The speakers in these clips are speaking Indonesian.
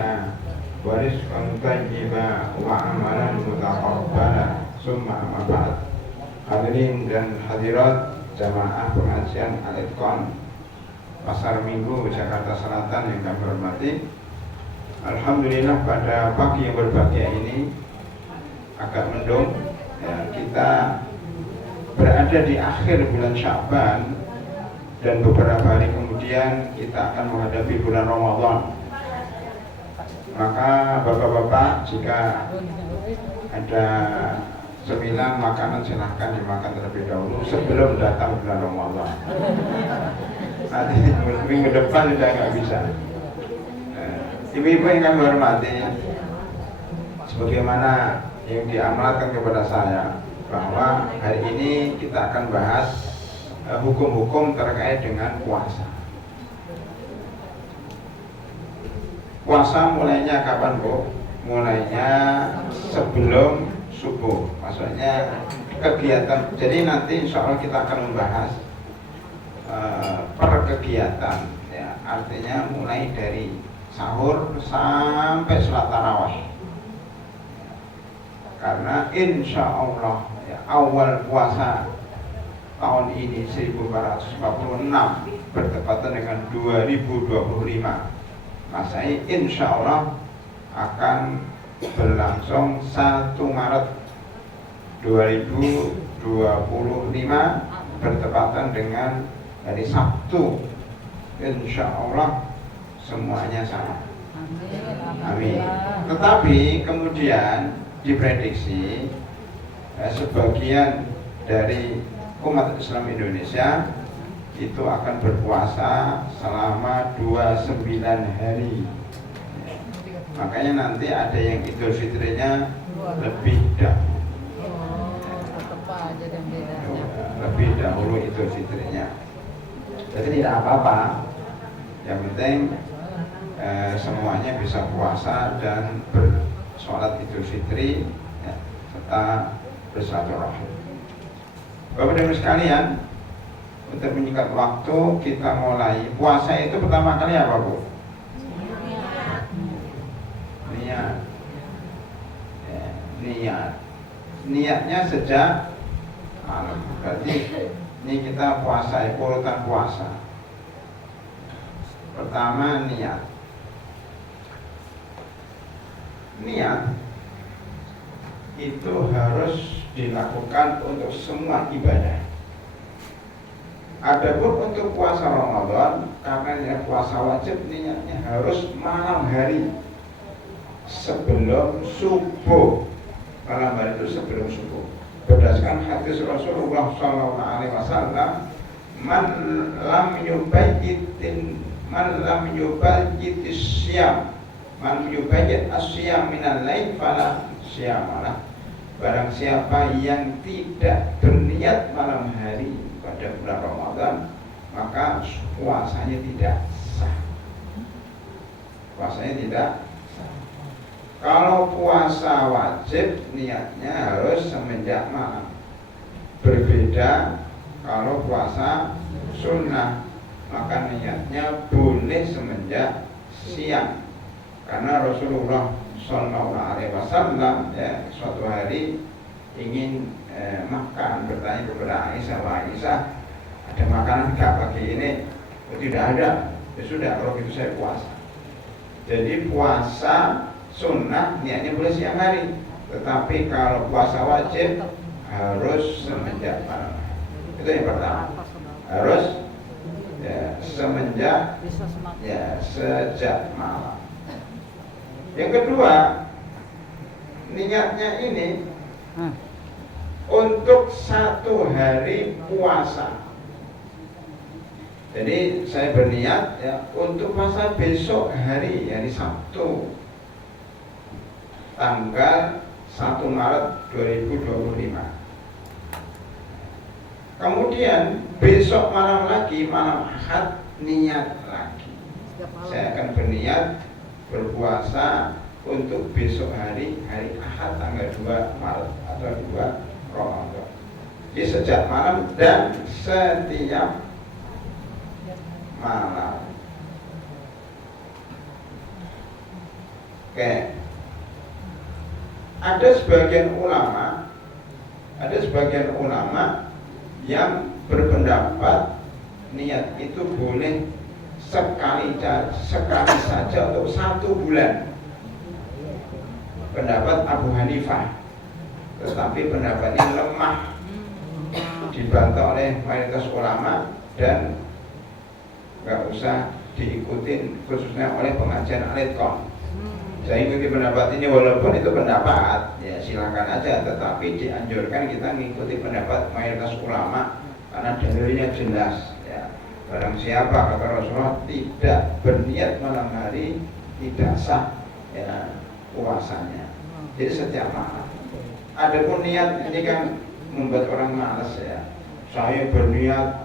nafi'a wa rizqan thayyiba wa amalan mutaqabbala. Summa amma ba'd. Hadirin dan hadirat jamaah pengajian Al-Itqan Pasar Minggu Jakarta Selatan yang kami hormati. Alhamdulillah pada pagi yang berbahagia ini agak mendung ya, kita berada di akhir bulan Sya'ban dan beberapa hari kemudian kita akan menghadapi bulan Ramadan. Maka bapak-bapak, jika ada cemilan makanan silahkan dimakan terlebih dahulu sebelum datang bulan Ramadan. Nanti minggu depan sudah nggak bisa. Ibu-ibu yang kami hormati, sebagaimana yang diamanatkan kepada saya bahwa hari ini kita akan bahas hukum-hukum terkait dengan puasa. Puasa mulainya kapan, Bu? Mulainya sebelum subuh. Maksudnya kegiatan. Jadi nanti insya Allah kita akan membahas per kegiatan. Ya, artinya mulai dari sahur sampai sholat tarawih. Karena insya Allah ya, awal puasa tahun ini 1446 bertepatan dengan 2025 Masehi, insya Allah akan berlangsung 1 Maret 2025 bertepatan dengan hari Sabtu. Insya Allah semuanya sama. Amin. Tetapi kemudian diprediksi sebagian dari umat Islam Indonesia itu akan berpuasa selama 29 hari. Makanya nanti ada yang Idul Fitrinya lebih dahulu. Lebih dahulu Idul Fitrinya. Jadi tidak apa-apa. Yang penting semuanya bisa puasa dan bersolat Idul Fitri ya, serta bersilaturahim. Bapak dan Ibu sekalian, untuk menyingkat waktu kita mulai puasa itu pertama kali apa, Bu? Niat. Ya, niat. Niatnya sejak malam. Berarti ini kita puasa, urutan puasa. Pertama niat. Niat itu harus dilakukan untuk semua ibadah. Adapun untuk puasa Ramadan, karena ya puasa wajib, niatnya harus malam hari sebelum subuh. Malam hari itu sebelum subuh. Berdasarkan hadis Rasulullah SAW, man lam yubayyitis syiyam, man yubayyit as-syiyam minal lail fala syiyamalah. Barang siapa yang tidak berniat malam hari pada bulan Ramadan, maka puasanya tidak sah. Puasanya tidak sah. Kalau puasa wajib, niatnya harus semenjak malam. Berbeda kalau puasa sunnah, maka niatnya boleh semenjak siang. Karena Rasulullah SAW ya, suatu hari ingin makan, bertanya kepada Aisyah, ada makanan enggak pagi ini? Oh, tidak ada. Ya sudah, kalau gitu saya puasa. Jadi puasa sunnah niatnya boleh siang hari, tetapi kalau puasa wajib harus semenjak malam. Itu yang pertama. Harus ya, semenjak ya, sejak malam. Yang kedua, niatnya ini untuk 1 hari puasa. Jadi saya berniat ya untuk puasa besok hari Sabtu tanggal 1 Maret 2025. Kemudian besok malam lagi, malam Ahad, niat lagi. Saya akan berniat berpuasa untuk besok hari Ahad tanggal 2 Maret atau 2 Ramadan. Jadi sejak malam dan setiap malam. Oke. Ada sebagian ulama yang berpendapat niat itu boleh sekali saja untuk 1 bulan. Pendapat Abu Hanifah. Tetapi pendapat ini lemah, dibantah oleh mayoritas ulama dan nggak usah diikutin, khususnya oleh pengajian Al-Itqan. Saya ikuti pendapat ini walaupun itu pendapat, ya silakan aja, tetapi dianjurkan kita mengikuti pendapat mayoritas ulama karena dalilnya jelas. Ya. Barang siapa kata Rasulullah tidak berniat malam hari tidak sah ya puasanya. Jadi setiap malam. Adapun niat ini kan membuat orang malas ya. Saya berniat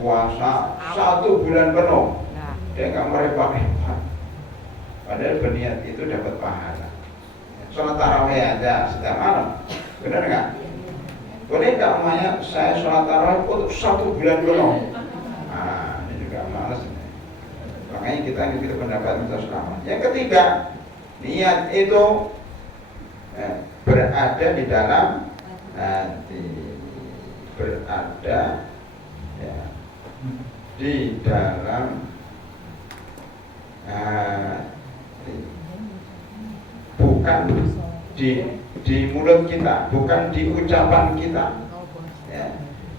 puasa 1 bulan penuh, dia nggak merepot-repot. Padahal berniat itu dapat pahala. Sholat tarawih aja setiap malam, benar nggak? Boleh nggak namanya saya sholat tarawih untuk 1 bulan penuh? Nah, ini juga malas. Makanya kita ngikuti pendapat Muhammad SAW. Yang ketiga, niat itu berada di dalam hati, berada ya, di dalam hati, bukan di mulut kita, bukan di ucapan kita ya.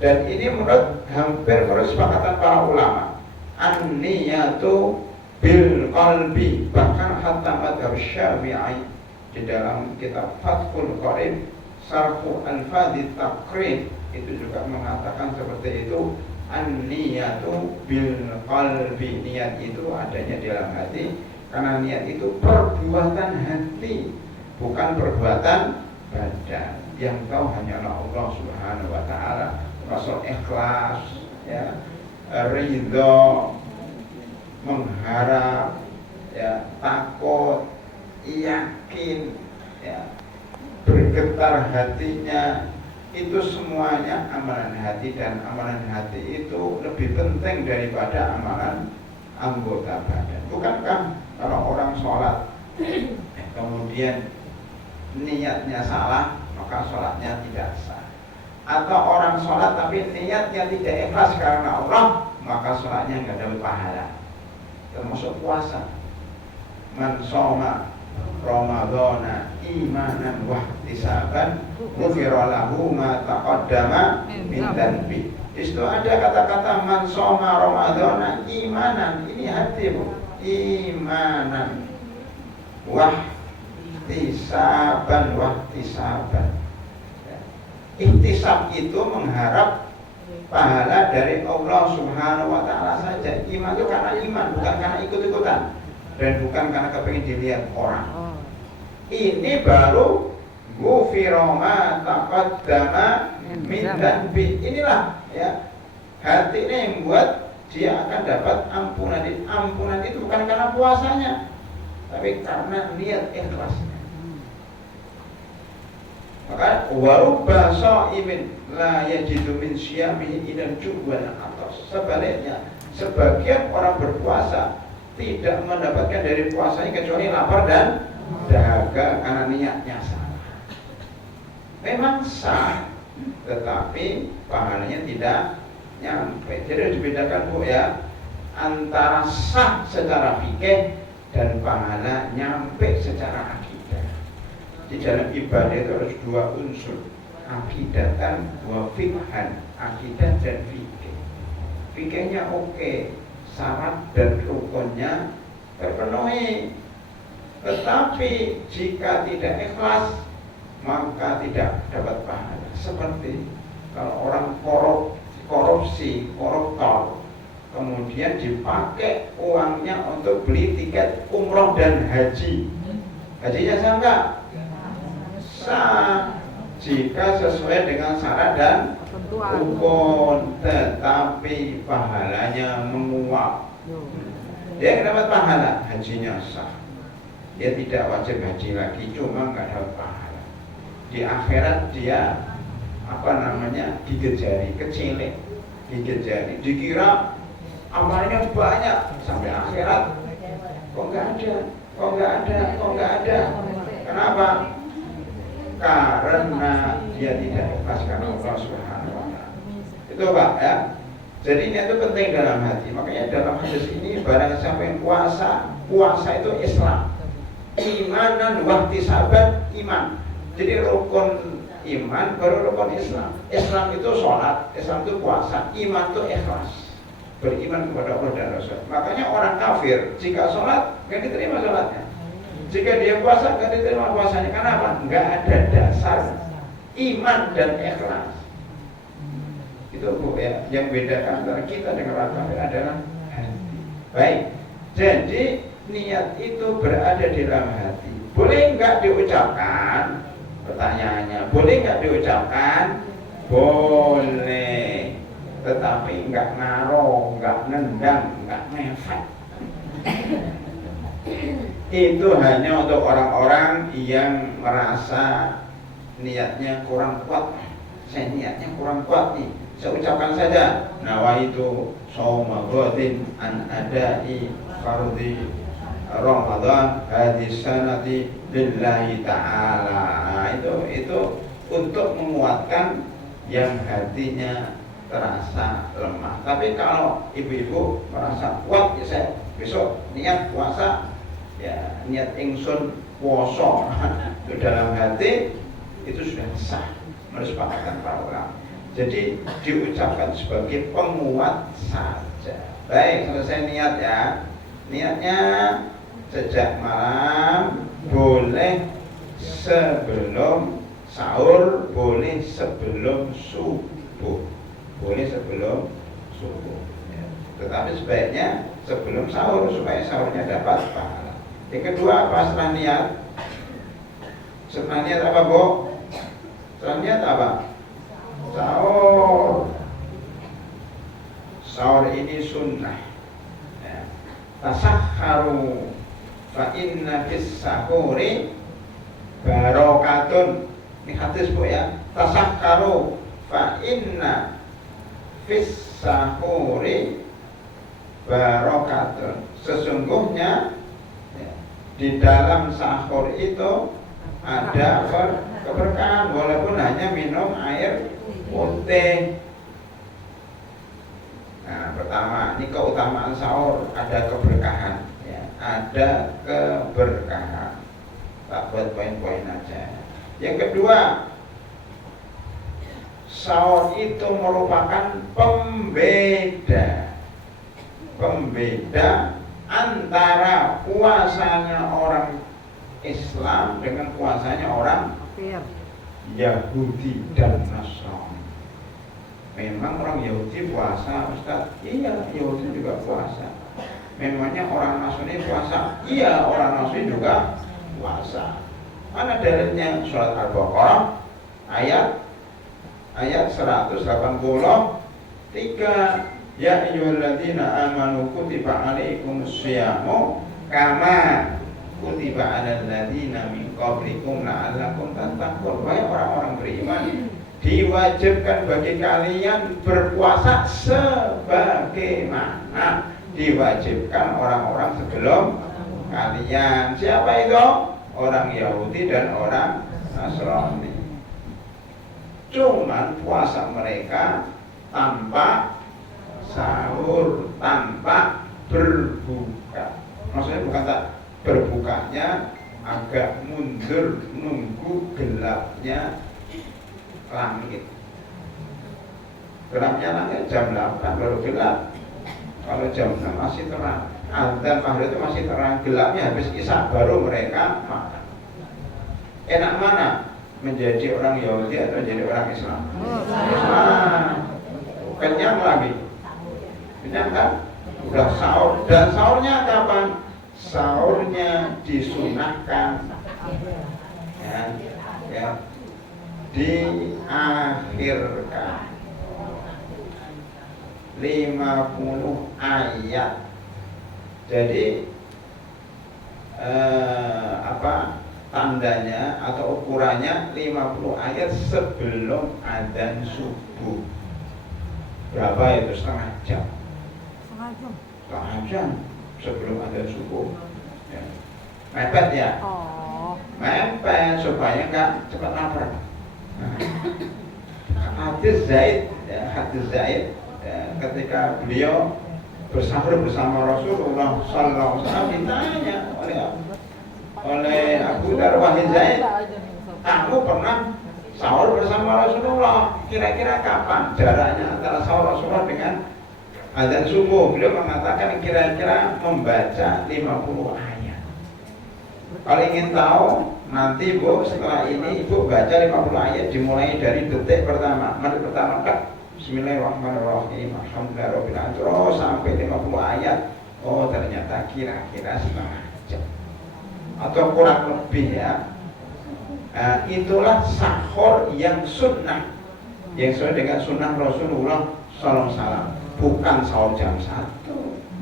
Dan ini menurut hampir kesepakatan para ulama, an-niyatu bil qalbi, bahkan hatta madhab Syafi'i di dalam kitab Fathul Qarib Sarfu Al-Fadhi Taqrib itu juga mengatakan seperti itu, an-niyatu bil qalbi, niat itu adanya di dalam hati, karena niat itu perbuatan hati, bukan perbuatan badan. Yang tahu hanyalah Allah Subhanahu wa taala. Maksud ikhlas ya, ridho, mengharap ya, takut, yakin ya, bergetar hatinya, itu semuanya amalan hati. Dan amalan hati itu lebih penting daripada amalan anggota badan. Bukankah kalau orang sholat kemudian niatnya salah, maka sholatnya tidak sah? Atau orang sholat tapi niatnya tidak ikhlas karena Allah, maka sholatnya nggak dapat pahala. Termasuk puasa. Man shoma Ramadhana imanan wahtisaban ghufira lahu ma taqaddama min dhanbi. Di situ ada kata-kata man shoma Ramadhana imanan. Ini hati, Bu. Imanan wahtisaban. Ihtisab itu mengharap pahala dari Allah Subhanahu wa taala saja. Iman itu karena iman, bukan karena ikut-ikutan dan bukan karena kepingin dilihat orang. Ini baru ghufira ma taqaddama min dhanbi. Inilah ya, hati ini yang membuat dia akan dapat ampunan. Ampunan itu bukan karena puasanya, tapi karena niat ikhlasnya. Maka warubba sha'imin la yajidu min syiyamihi idan ju'wan atas. Sebaliknya, sebagian orang berpuasa tidak mendapatkan dari puasanya kecuali lapar dan dahaga karena niatnya salah. Memang sah, tetapi pahalanya tidak nyampe. Jadi harus dibedakan, Bu ya, antara sah secara fikih dan pahala nyampe secara akidah. Di dalam ibadah itu harus 2 unsur, akidatan wa fikhan, akidah dan fikih. Fikihnya oke, syarat dan rukunnya terpenuhi. Tetapi jika tidak ikhlas, maka tidak dapat pahala. Seperti kalau orang korupsi, koruptor, kemudian dipakai uangnya untuk beli tiket umroh dan haji. Hajinya sah enggak? Sah jika sesuai dengan syarat dan rukun, tetapi pahalanya menguap. Dia dapat pahala, hajinya sah. Dia tidak wajib haji lagi, cuma nggak dapat pahala. Di akhirat dia gigit jari, kecilin, gigit jari. Dikira amalnya banyak sampai akhirat Kok nggak ada? Kok nggak ada? Kok nggak ada? Kenapa? Karena dia tidak ikhlas karena Allah Subhanahu wa Ta'ala. Itu Pak ya. Jadi ini itu penting dalam hati. Makanya dalam hadis ini barang siapa yang puasa, puasa itu Islam. Imanan wahtisaban iman. Jadi rukun iman baru rukun Islam. Islam itu sholat, Islam itu puasa, iman itu ikhlas. Beriman kepada Allah dan Rasul. Makanya orang kafir jika sholat nggak diterima sholatnya. Jika dia puasa nggak diterima puasanya. Kenapa? Nggak ada dasar iman dan ikhlas. Itu Bu ya, yang bedakan antara kita dengan orang kafir adalah hati. Baik. Jadi niat itu berada di dalam hati. Boleh nggak diucapkan? Pertanyaannya, boleh nggak diucapkan? Boleh. Tetapi nggak ngaro, nggak nendang, nggak ngefek. Itu hanya untuk orang-orang yang merasa niatnya kurang kuat. Saya niatnya kurang kuat nih. Saya ucapkan saja nawaitu shauma ghadin an adai fardhi Ramadan hadis sanati lillahi ta'ala. Itu untuk menguatkan yang hatinya terasa lemah. Tapi kalau ibu-ibu merasa kuat, ya saya besok niat puasa, ya niat ingsun puasa itu dalam hati, itu sudah sah menurut sepakatan para ulama. Jadi diucapkan sebagai penguat saja. Baik, selesai niat ya. Niatnya sejak malam, boleh sebelum sahur, boleh sebelum subuh. Boleh sebelum subuh ya. Tetapi sebaiknya sebelum sahur supaya sahurnya dapat pahala. Yang kedua apa setelah niat? Setelah niat apa Bu? Setelah niat apa? Sahur. Sahur ini sunnah ya. Tasahharu fa inna fis sahuri barokatun. Ini hadis Bu ya. Tasahharu fa inna fis sahuri barokatun. Sesungguhnya ya, di dalam sahur itu ada keberkahan walaupun hanya minum air putih. Nah, pertama ini keutamaan sahur, ada keberkahan ya, ada keberkahan. Tak buat poin-poin aja. Yang kedua, sahur itu merupakan pembeda antara puasanya orang Islam dengan puasanya orang Yahudi dan Nasrani. Memang orang Yahudi puasa, Ustaz? Iya, Yahudi juga puasa. Memangnya orang Nasrani puasa? Iya, orang Nasrani juga puasa. Mana dalilnya? Surat Al-Baqarah ayat 183. Ya ayyuhalladzina amanu kutiba alaikumus syiyamu kama kutiba alal ladzina min qablikum la'allakum tattaqun. Wahai orang-orang beriman, diwajibkan bagi kalian berpuasa sebagaimana diwajibkan orang-orang sebelum kalian. Siapa itu? Orang Yahudi dan orang Nasrani. Cuman puasa mereka tanpa sahur, tanpa berbuka. Maksudnya bukan tak berbukanya agak mundur nunggu gelapnya langit. Gelapnya langit jam 8 baru gelap. Kalau jam 6 masih terang. Azan maghrib itu masih terang. Gelapnya habis isya baru mereka makan. Enak mana? Menjadi orang Yahudi atau menjadi orang Islam? Islam. Kenyang lagi. Kenyang kan? Udah sahur. Dan sahurnya kapan? Sahurnya disunahkan ya, diakhirkan 50 ayat. Jadi tandanya atau ukurannya 50 ayat sebelum adzan subuh. Berapa itu? Setengah jam sebelum adzan subuh. Ya. Mepet ya. Oh. Mepet supaya nggak cepat lapar. Nah, hadis Zaid, ya, hadis Zaid ya, ketika beliau bersahur bersama Rasulullah Sallallahu Alaihi Wasallam ditanya oleh Abu Dar, wahai Zaid, kamu pernah sahur bersama Rasulullah? Kira-kira kapan jaraknya antara sahur Rasulullah dengan azan subuh? Beliau mengatakan kira-kira membaca 50 ayat. Kalau ingin tahu, nanti Bu, setelah ini Ibu baca 50 ayat dimulai dari detik pertama. Menit pertama kan Bismillahirrahmanirrahim, Alhamdulillahirrahmanirrahim, terus sampai 50 ayat. Oh, ternyata kira-kira setengah jam atau kurang lebih ya. Itulah sahur yang sunnah, yang sesuai dengan sunnah Rasulullah SAW. Bukan sahur jam 1,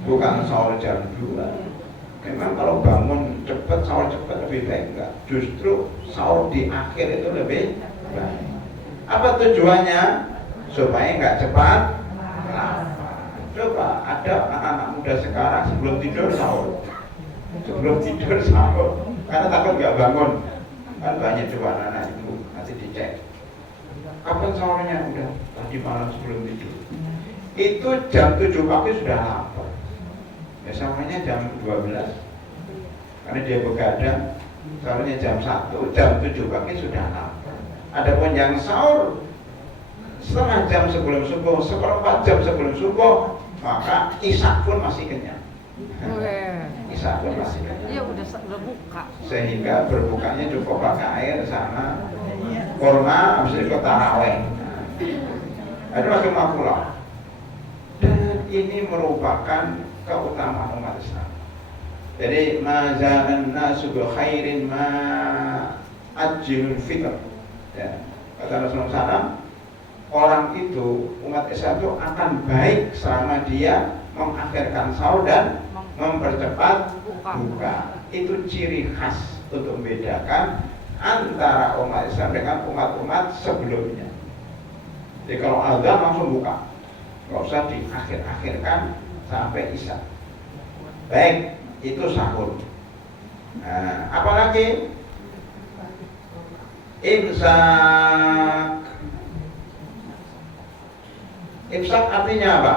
bukan sahur jam 2. Memang kalau bangun cepat, sahur cepat lebih baik enggak? Justru sahur di akhir itu lebih baik. Apa tujuannya? Supaya enggak cepat lapar. Coba ada anak-anak muda sekarang sebelum tidur sahur, karena takut enggak bangun. Kan banyak coba anak-anak itu nanti dicek. Kapan sahurnya? Udah tadi malam sebelum tidur. Itu jam 7 pagi sudah lapar. Ya sahurnya jam 12. Karena dia begadang, sahurnya jam 1, jam 7 pagi sudah lapar. Adapun yang sahur setengah jam sebelum subuh, 1/4 jam sebelum subuh, maka isya pun masih kenyang. Isya pun masih kenyang. Iya udah buka. Sehingga berbukanya cukup pakai air sama kurma, habis itu taraweh. Itu masih makulah. Dan ini merupakan keutamaan umat Islam. Jadi mazalan nasu bi khairin ma ajilul fitr. Ya. Kata Rasulullah SAW, orang itu, umat Islam itu akan baik selama dia mengakhirkan sahur dan mempercepat buka. Itu ciri khas untuk membedakan antara umat Islam dengan umat-umat sebelumnya. Jadi kalau azan langsung buka, nggak usah diakhir-akhirkan sampai isya. Baik, itu sahur. Nah, apalagi imsak. Imsak artinya apa?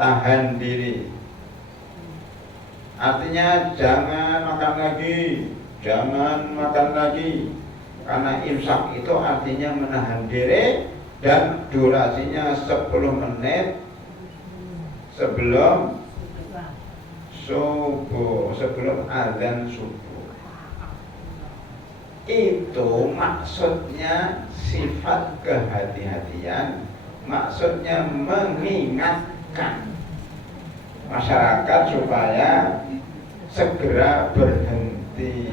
Tahan diri. Artinya jangan makan lagi. Karena imsak itu artinya menahan diri dan durasinya 10 menit sebelum subuh, sebelum azan subuh. Itu maksudnya sifat kehati-hatian, maksudnya mengingatkan masyarakat supaya segera berhenti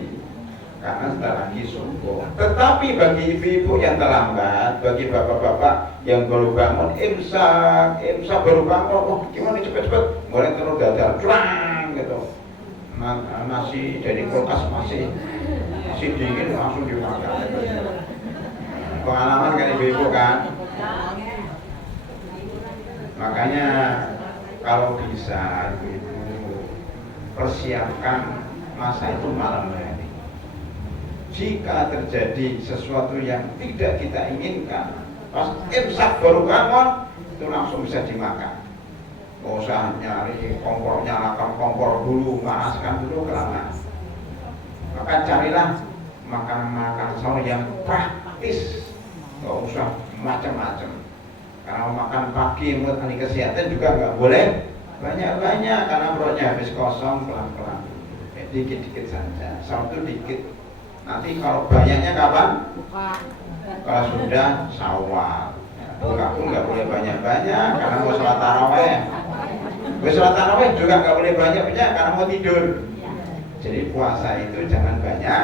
karena sebentar lagi subuh. Tetapi bagi ibu-ibu yang terlambat, bagi bapak-bapak yang baru bangun, imsak baru bangun, oh gimana cepet-cepet, mulai terus dadar, cuang gitu. Nasi dari kulkas masih dingin langsung dimakan. Pengalaman kan ibu-ibu kan. Makanya kalau bisa ibu persiapkan masa itu malam hari. Jika terjadi sesuatu yang tidak kita inginkan, pas imsak baru bangun, itu langsung bisa dimakan. Nggak usah nyari kompor, nyalakan kompor dulu, panaskan dulu kelamaan. Maka carilah makan sahur yang praktis, nggak usah macam-macam. Kalau makan pagi menurut ahli kesehatan juga nggak boleh banyak-banyak karena perutnya habis kosong, pelan-pelan, dikit-dikit saja. Sahur itu dikit. Nanti kalau banyaknya kapan? Kalau sudah syawal. Buka pun nggak boleh banyak-banyak karena mau sholat taraweh. Sholat taraweh juga nggak boleh banyak-banyak karena mau tidur. Jadi puasa itu jangan banyak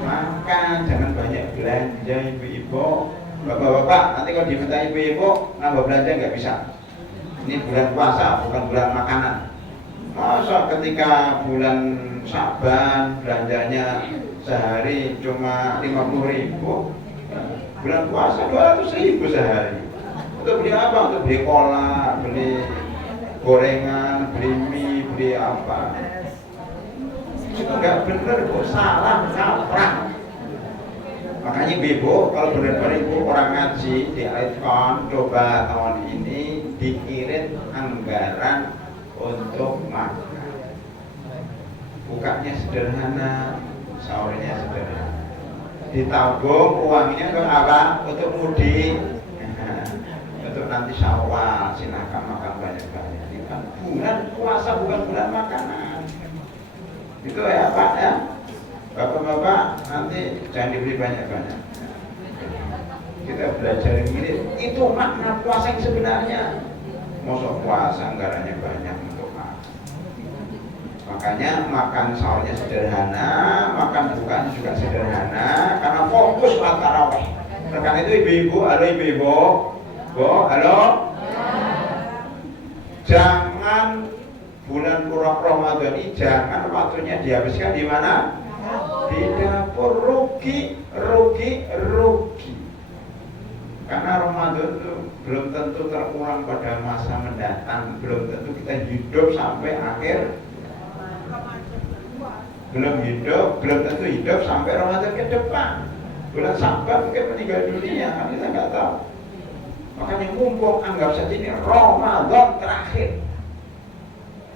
makan, jangan banyak belanja ibu-ibu. Bapak-bapak, nanti kalau diminta ibu-ibu nambah belanja nggak bisa. Ini bulan puasa, bukan bulan makanan. Masa ketika bulan Syaban belanjanya sehari cuma 50.000, bulan puasa 200.000 sehari. Untuk beli apa? Untuk beli kolak, beli gorengan, beli mie, beli apa. Itu nggak bener kok, salah kaprah. Makanya Ibu, kalau benar-benar Ibu orang ngaji di Alifon, coba tahun ini dikirim anggaran untuk makan. Bukanya sederhana, sahurnya sederhana. Ditabung uangnya untuk apa? Untuk mudik. Untuk nanti Syawal, silakan makan banyak-banyak. Ini kan bulan puasa, bukan bulan makanan. Itu ya Pak ya. Bapak-bapak nanti jangan dibeli banyak-banyak. Kita belajar ini, itu makna puasa yang sebenarnya. Masa puasa anggarannya banyak untuk makan. Makanya makan sahurnya sederhana, makan bukanya juga sederhana, karena fokus sholat tarawih. Karena itu ibu-ibu, halo ibu-ibu, Bu, halo. Jangan bulan Ramadan ini jangan waktunya dihabiskan di mana? Di dapur. Rugi. Karena Ramadan itu belum tentu terulang pada masa mendatang, belum tentu kita hidup sampai akhir, belum tentu hidup sampai Ramadan ke depan. Bulan Sabar mungkin meninggal dunia, kan kita nggak tahu. Makanya mumpung anggap saja ini Ramadan terakhir.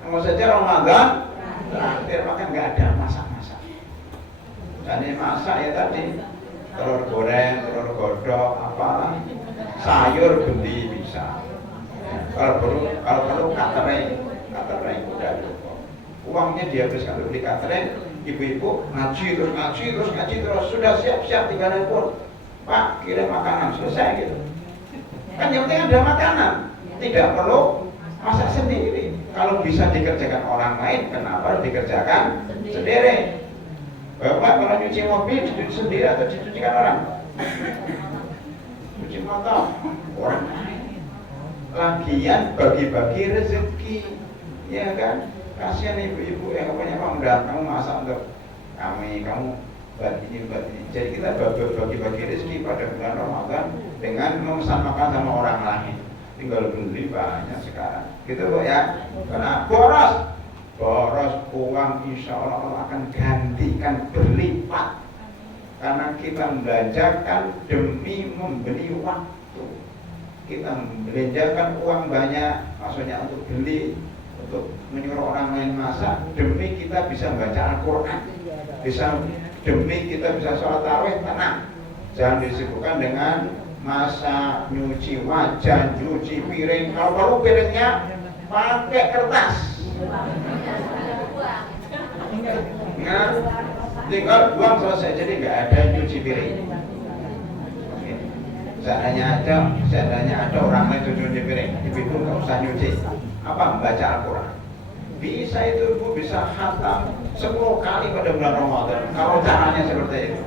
Anggap saja Ramadan terakhir, maka nggak ada masa-masa. Dan ini masak ya tadi, telur goreng, telur godok, apalah, sayur beli bisa. Ya, kalau perlu catering udah cukup. Uangnya dihabiskan untuk beli catering, ibu-ibu ngaji terus sudah siap-siap tinggal telepon, Pak kirim makanan, selesai gitu. Kan yang penting ada makanan, tidak perlu masak sendiri. Kalau bisa dikerjakan orang lain, kenapa harus dikerjakan sendiri? Bapak kalau nyuci mobil dicuci sendiri atau dicucikan orang? Cuci motor orang lain. Lagian bagi-bagi rezeki, ya kan? Kasihan ibu-ibu yang punya kamu datang masak untuk kamu buat ini. Jadi kita bagi-bagi rezeki pada bulan Ramadan dengan memesan makan sama orang lain. Tinggal beli banyak sekarang. Gitu Bu ya. Karena boros uang insya Allah akan gantikan berlipat. Karena kita membelanjakan demi membeli waktu. Kita membelanjakan uang banyak, maksudnya untuk beli, untuk menyuruh orang lain masak, demi kita bisa baca Al-Quran, demi kita bisa sholat tarawih, tenang. Jangan disibukkan dengan masak, nyuci wajan, nyuci piring. Kalau perlu piringnya pakai kertas. Nah, tinggal buang selesai, jadi nggak ada nyuci piring. Seandainya ada orang lain itu nyuci piring, ibu nggak usah nyuci. Apa membaca Al-Quran? Bisa itu ibu bisa khatam 10 kali pada bulan Ramadan. Kalau caranya seperti itu.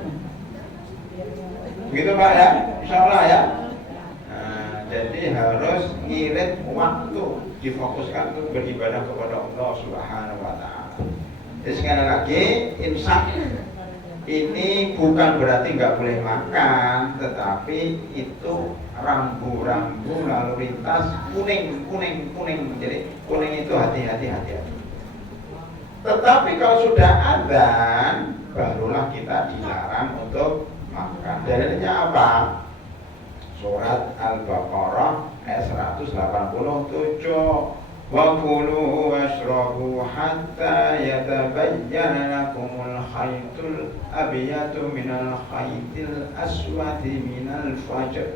Begitu Pak ya, insya Allah ya. Nah, jadi harus ngirit waktu, difokuskan untuk beribadah kepada Allah Subhanahu Wa Taala. Jadi sekali lagi, imsak ini bukan berarti nggak boleh makan, tetapi itu rambu-rambu lalu lintas kuning. Jadi kuning itu hati-hati. Tetapi kalau sudah adzan, barulah kita dilarang untuk makan. Dalilnya apa? Surat Al-Baqarah ayat 187. Wa kulu washrabu hatta yatabayyana lakumul khaytul abyadu minal khaytil aswadi minal fajr.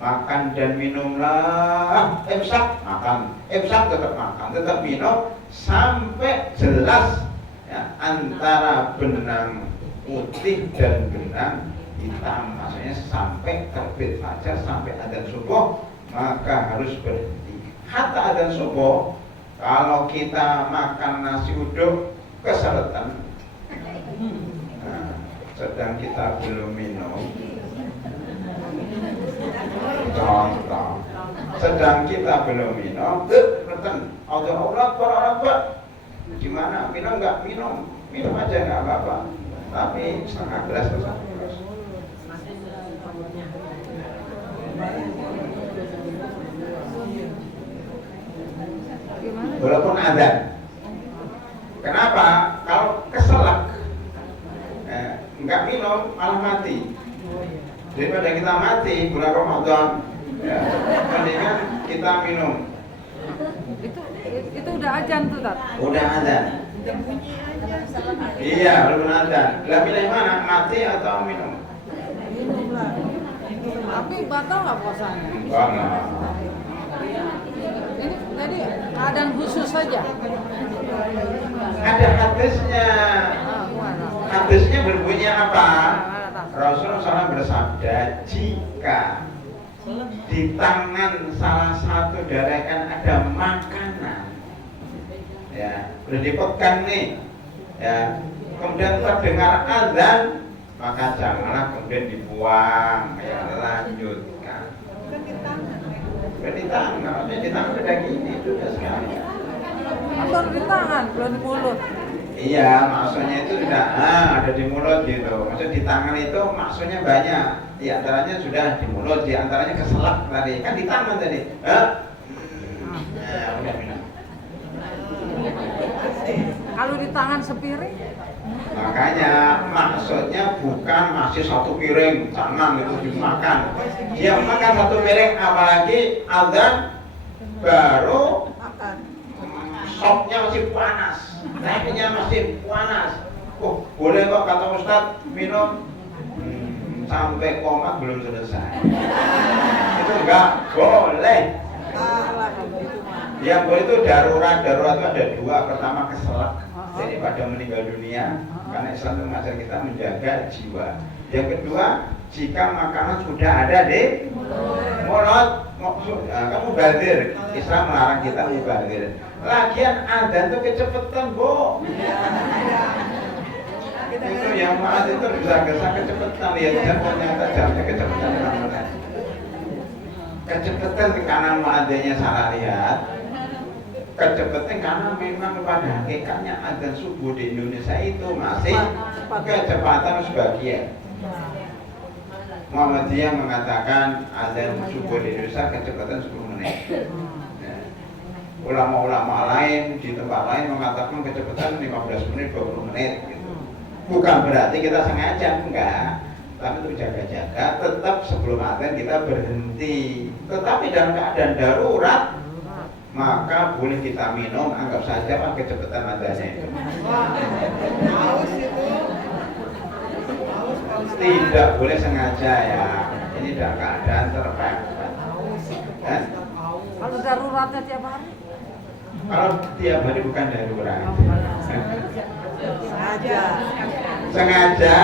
Makan dan minumlah, imsak makan, imsak tetap makan, tetap minum sampai jelas ya, antara benang putih dan benang hitam, maksudnya sampai terbit fajar, sampai adzan subuh, maka harus berhenti. Hatta adzan subuh, kalau kita makan nasi uduk kesaletan, nah, sedang kita belum minum, contoh, sedang kita belum minum, Allah Akbar, gimana? Minum nggak? Minum aja nggak apa-apa, tapi setengah gelas atau 1 gelas. Walaupun adzan, Kenapa? Kalau keselak nggak minum malah mati. Daripada kita mati bulan Ramadan, ya, mendingan kita minum. Itu udah azan tuh, Tat? Udah azan. Iya, belum azan. Lah pilih mana? Mati atau minum? Minum lah. Tapi batal nggak puasanya? Enggak lah. Ini tadi keadaan khusus saja. Ada hadisnya. Hadisnya berbunyi apa? Rasulullah SAW bersabda, jika di tangan salah satu dari kan ada makanan, ya, udah dipegang nih, ya, kemudian terdengar azan, maka janganlah kemudian dibuang, ya, lanjutkan. Bukan di tangan, maksudnya di tangan udah gini, sudah sekali. Atau di tangan, belum di mulut. Iya, maksudnya itu sudah ada di mulut gitu. Maksud di tangan itu maksudnya banyak. Di antaranya sudah di mulut, di antaranya keselak tadi. Kan di tangan tadi. Udah minum. Kalau di tangan sepiring? Makanya maksudnya bukan masih satu piring, jangan itu dimakan. Dia makan satu piring, apalagi azan baru sopnya masih panas. Naiknya masih panas. Boleh kok kata Ustadz minum sampai komat belum selesai. Itu enggak boleh. Yang boleh itu darurat itu ada dua. Pertama keselak, daripada meninggal dunia. Karena Islam itu mengajar kita menjaga jiwa. Yang kedua, jika makanan sudah ada di mulut, kamu mubazir. Islam melarang kita mubazir. Lagian adzan tuh kecepatan, Bu. Itu yang maaf itu bisa kecepatan, lihat jam ternyata jamnya kecepatan namanya. Kecepatan karena muadzinnya salah lihat. Kecepatan karena memang pada hakikatnya adzan subuh di Indonesia itu masih kecepatan sebagian. Muhammadiyah mengatakan adzan subuh di Indonesia kecepatan 10 menit. Ulama-ulama lain di tempat lain mengatakan kecepatan 15 menit, 20 menit gitu. Bukan berarti kita sengaja, enggak. Tapi untuk jaga-jaga, tetap sebelum adzan kita berhenti. Tetapi dalam keadaan darurat, maka boleh kita minum, anggap saja pak kecepatan adzannya. Tidak boleh sengaja ya. Ini dalam keadaan terpepet. Kalau daruratnya tiap hari? Kalau tiap hari bukan darurat. Sengaja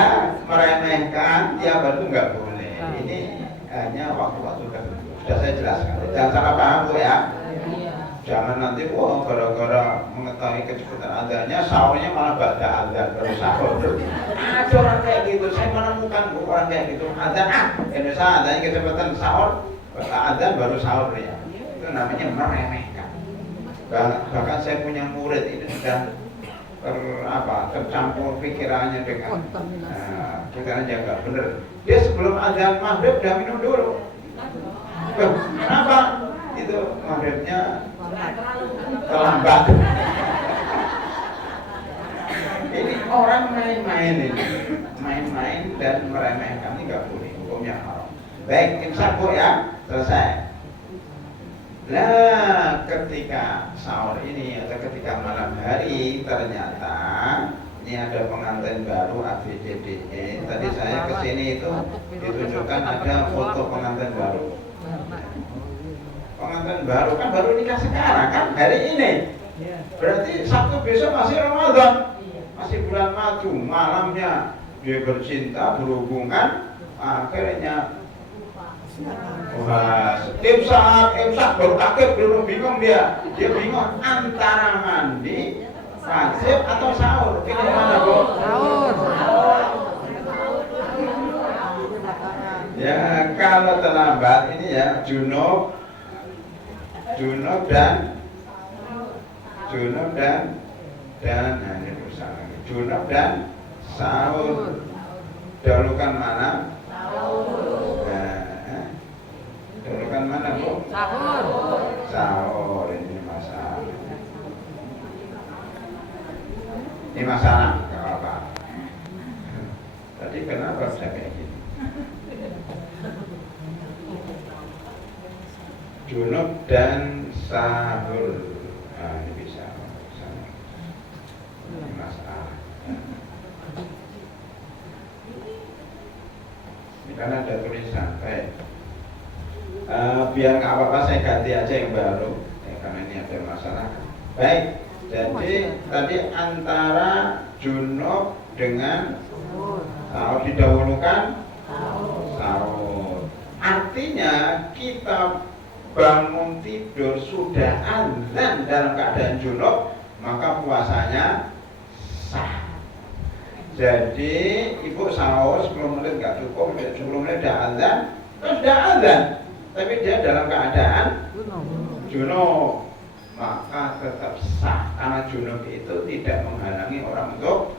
meremehkan tiap hari itu nggak boleh. Ini hanya waktu-waktu tertentu. Sudah saya jelaskan. Jangan salah paham Bu ya. Jangan nanti gara-gara mengetahui kecepatan adzannya sahurnya malah ba'da adzan baru sahur. Ada orang kayak gitu. Saya menemukan orang kayak gitu. Adzan Indonesia adzannya kecepatan sahur, adzan baru sahur ya. Itu namanya meremehkan. Bahkan saya punya murid ini sudah tercampur pikirannya dengan pikirannya nggak bener. Dia sebelum adzan maghrib udah minum dulu. Kenapa? Itu maghribnya terlambat. Ini orang main-main ini, main-main dan meremehkan ini nggak boleh, hukumnya haram. Baik, imsak Bu ya, selesai. Nah, ketika sahur ini atau ketika malam hari ternyata ini ada pengantin baru ABCDE. Tadi saya kesini itu ditunjukkan ada foto pengantin baru. Pengantin baru kan baru nikah sekarang kan hari ini. Berarti Sabtu besok masih Ramadan, masih bulan madu. Malamnya dia bercinta berhubungan, akhirnya wah, imsak baru takut belum bingung dia bingung antara mandi wajib atau sahur. Pilih mana Bu? Sahur. Ya kalau terlambat ini ya junub dan nah ini berusaha lagi. Junub dan sahur. Dahulukan mana? Dahulukan mana Bu? Sahur. Sahur ini masalah. Ini masalah, nggak apa-apa. Tadi kenapa bisa kayak gini? Junub dan sahur. Nah, ini bisa. Ini masalah. Ini kan ada tulisan, baik. Biar nggak apa-apa saya ganti aja yang baru, ya, karena ini ada masalah. Baik, jadi tadi antara junub dengan sahur didahulukan sahur. Artinya kita bangun tidur sudah azan dalam keadaan junub, maka puasanya sah. Jadi ibu sahur 10 menit nggak cukup, 10 menit sudah azan, sudah azan, tapi dia dalam keadaan junub, maka tetap sah karena junub itu tidak menghalangi orang untuk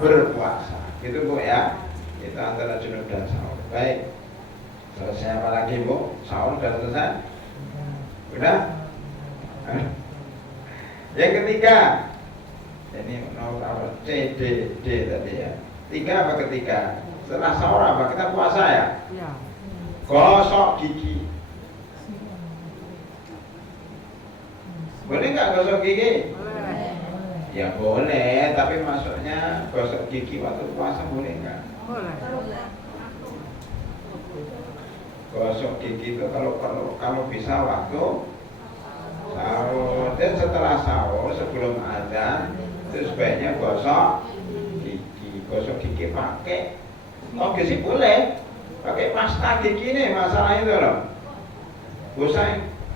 berpuasa. Gitu Bu ya. Itu antara junub dan sahur. Baik. Selesai apa lagi Bu? Sahur sudah selesai? Udah? Yang ketiga, ini nomor apa? C, D tadi ya. 3 apa ketiga? Setelah sahur apa? Kita puasa ya? Iya. Gosok gigi. Boleh nggak gosok gigi? Boleh. Ya boleh, tapi maksudnya gosok gigi waktu puasa boleh nggak? Boleh. Gosok gigi itu kalau bisa waktu sahur. Dan setelah sahur sebelum azan itu sebaiknya gosok gigi. Gosok gigi pakai sih boleh. Pakai pasta gigi nih masalah itu loh.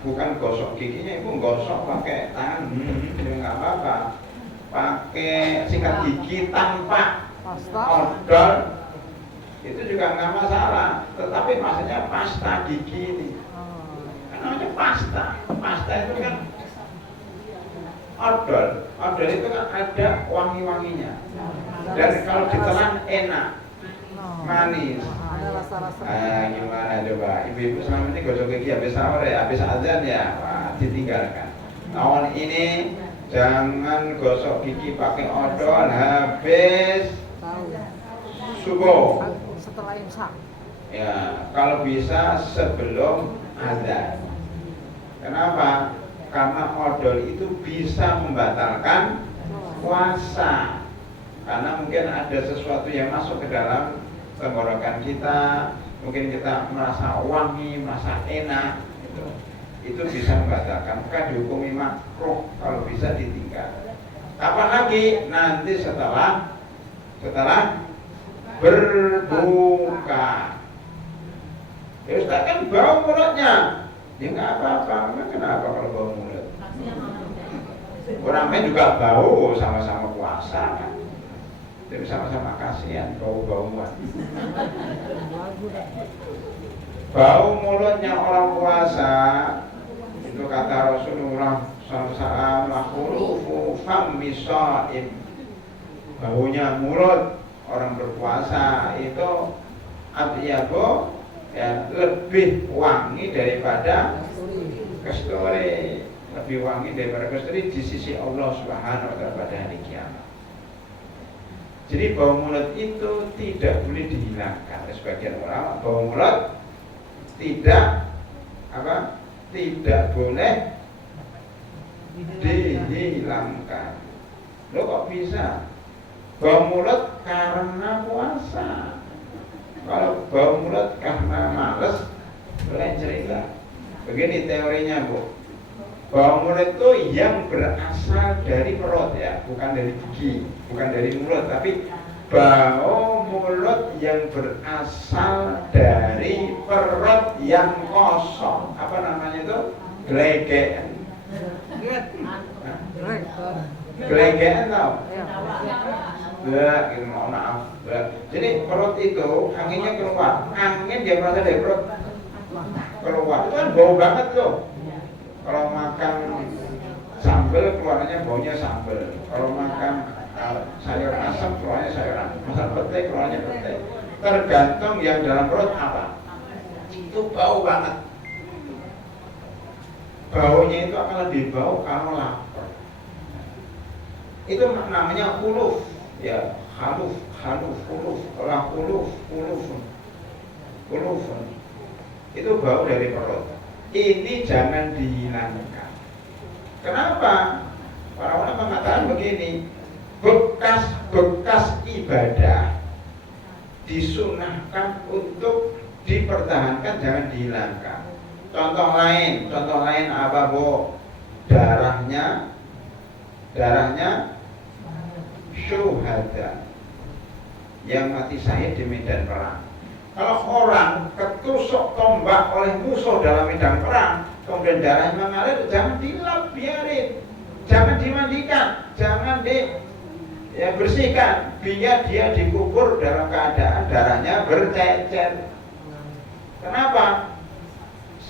Bukan gosok giginya, ibu gosok pakai tangan, nggak apa-apa. Pakai sikat gigi tanpa odol itu juga nggak masalah. Tetapi maksudnya pasta gigi ini, namanya pasta itu kan odol itu kan ada wangi-wanginya, dan kalau ditelan enak, manis. Gimana coba ibu-ibu selama ini gosok gigi habis sahur ya, habis azan ya, wah, ditinggalkan. Tahun ini jangan gosok gigi pakai odol habis subuh. Setelah imsak. Ya, kalau bisa sebelum azan. Kenapa? Karena odol itu bisa membatalkan puasa. Karena mungkin ada sesuatu yang masuk ke dalam tenggorokan kita, mungkin kita merasa wangi, merasa enak, itu bisa membatalkan. Maka dihukumi makruh kalau bisa ditinggal. Kapan lagi? Nanti setelah berbuka. Ya Ustaz, kan bau mulutnya. Ya nggak apa-apa. Kenapa kalau bau mulut? Orang lain juga bau, sama-sama puasa kan. Jadi sama-sama kasihan bau-bauan. Bau mulutnya orang puasa itu kata Rasulullah SAW, fammi shaim. Baunya mulut orang berpuasa itu atyabu, ya, lebih wangi daripada kasturi, lebih wangi daripada kasturi di sisi Allah Subhanahu wa taala pada hari kiamat. Jadi bau mulut itu tidak boleh dihilangkan. Sebagian ulama bau mulut tidak boleh dihilangkan. Lo kok bisa? Bau mulut karena puasa. Kalau bau mulut karena malas, boleh cerita. Begini teorinya Bu. Bau mulut itu yang berasal dari perut ya, bukan dari gigi, bukan dari mulut, tapi bau mulut yang berasal dari perut yang kosong. Apa namanya itu? Gelegean. Gelegean tau? Gitu, maaf. Jadi perut itu anginnya keluar, angin dia berasal dari perut keluar. Itu kan bau banget tuh. Kalau makan sambal keluarnya baunya sambal. Kalau makan sayur asam keluarnya sayur asam. Makan pete keluarnya pete. Tergantung yang dalam perut apa. Itu bau banget. Baunya itu akan lebih bau kalau lapar. itu namanya uluf, ya haluf, uluf, ulufun. Itu bau dari perut. Ini jangan dihilangkan. Kenapa? Para ulama mengatakan begini, bekas-bekas ibadah disunahkan untuk dipertahankan, jangan dihilangkan. Contoh lain apa bu? Darahnya syuhada yang mati syahid di medan perang. Kalau orang ketusuk tombak oleh musuh dalam medan perang, kemudian darahnya mengalir, jangan dilap, biarin, jangan dimandikan, jangan bersihkan, biar dia dikubur dalam keadaan darahnya bercecer. Kenapa?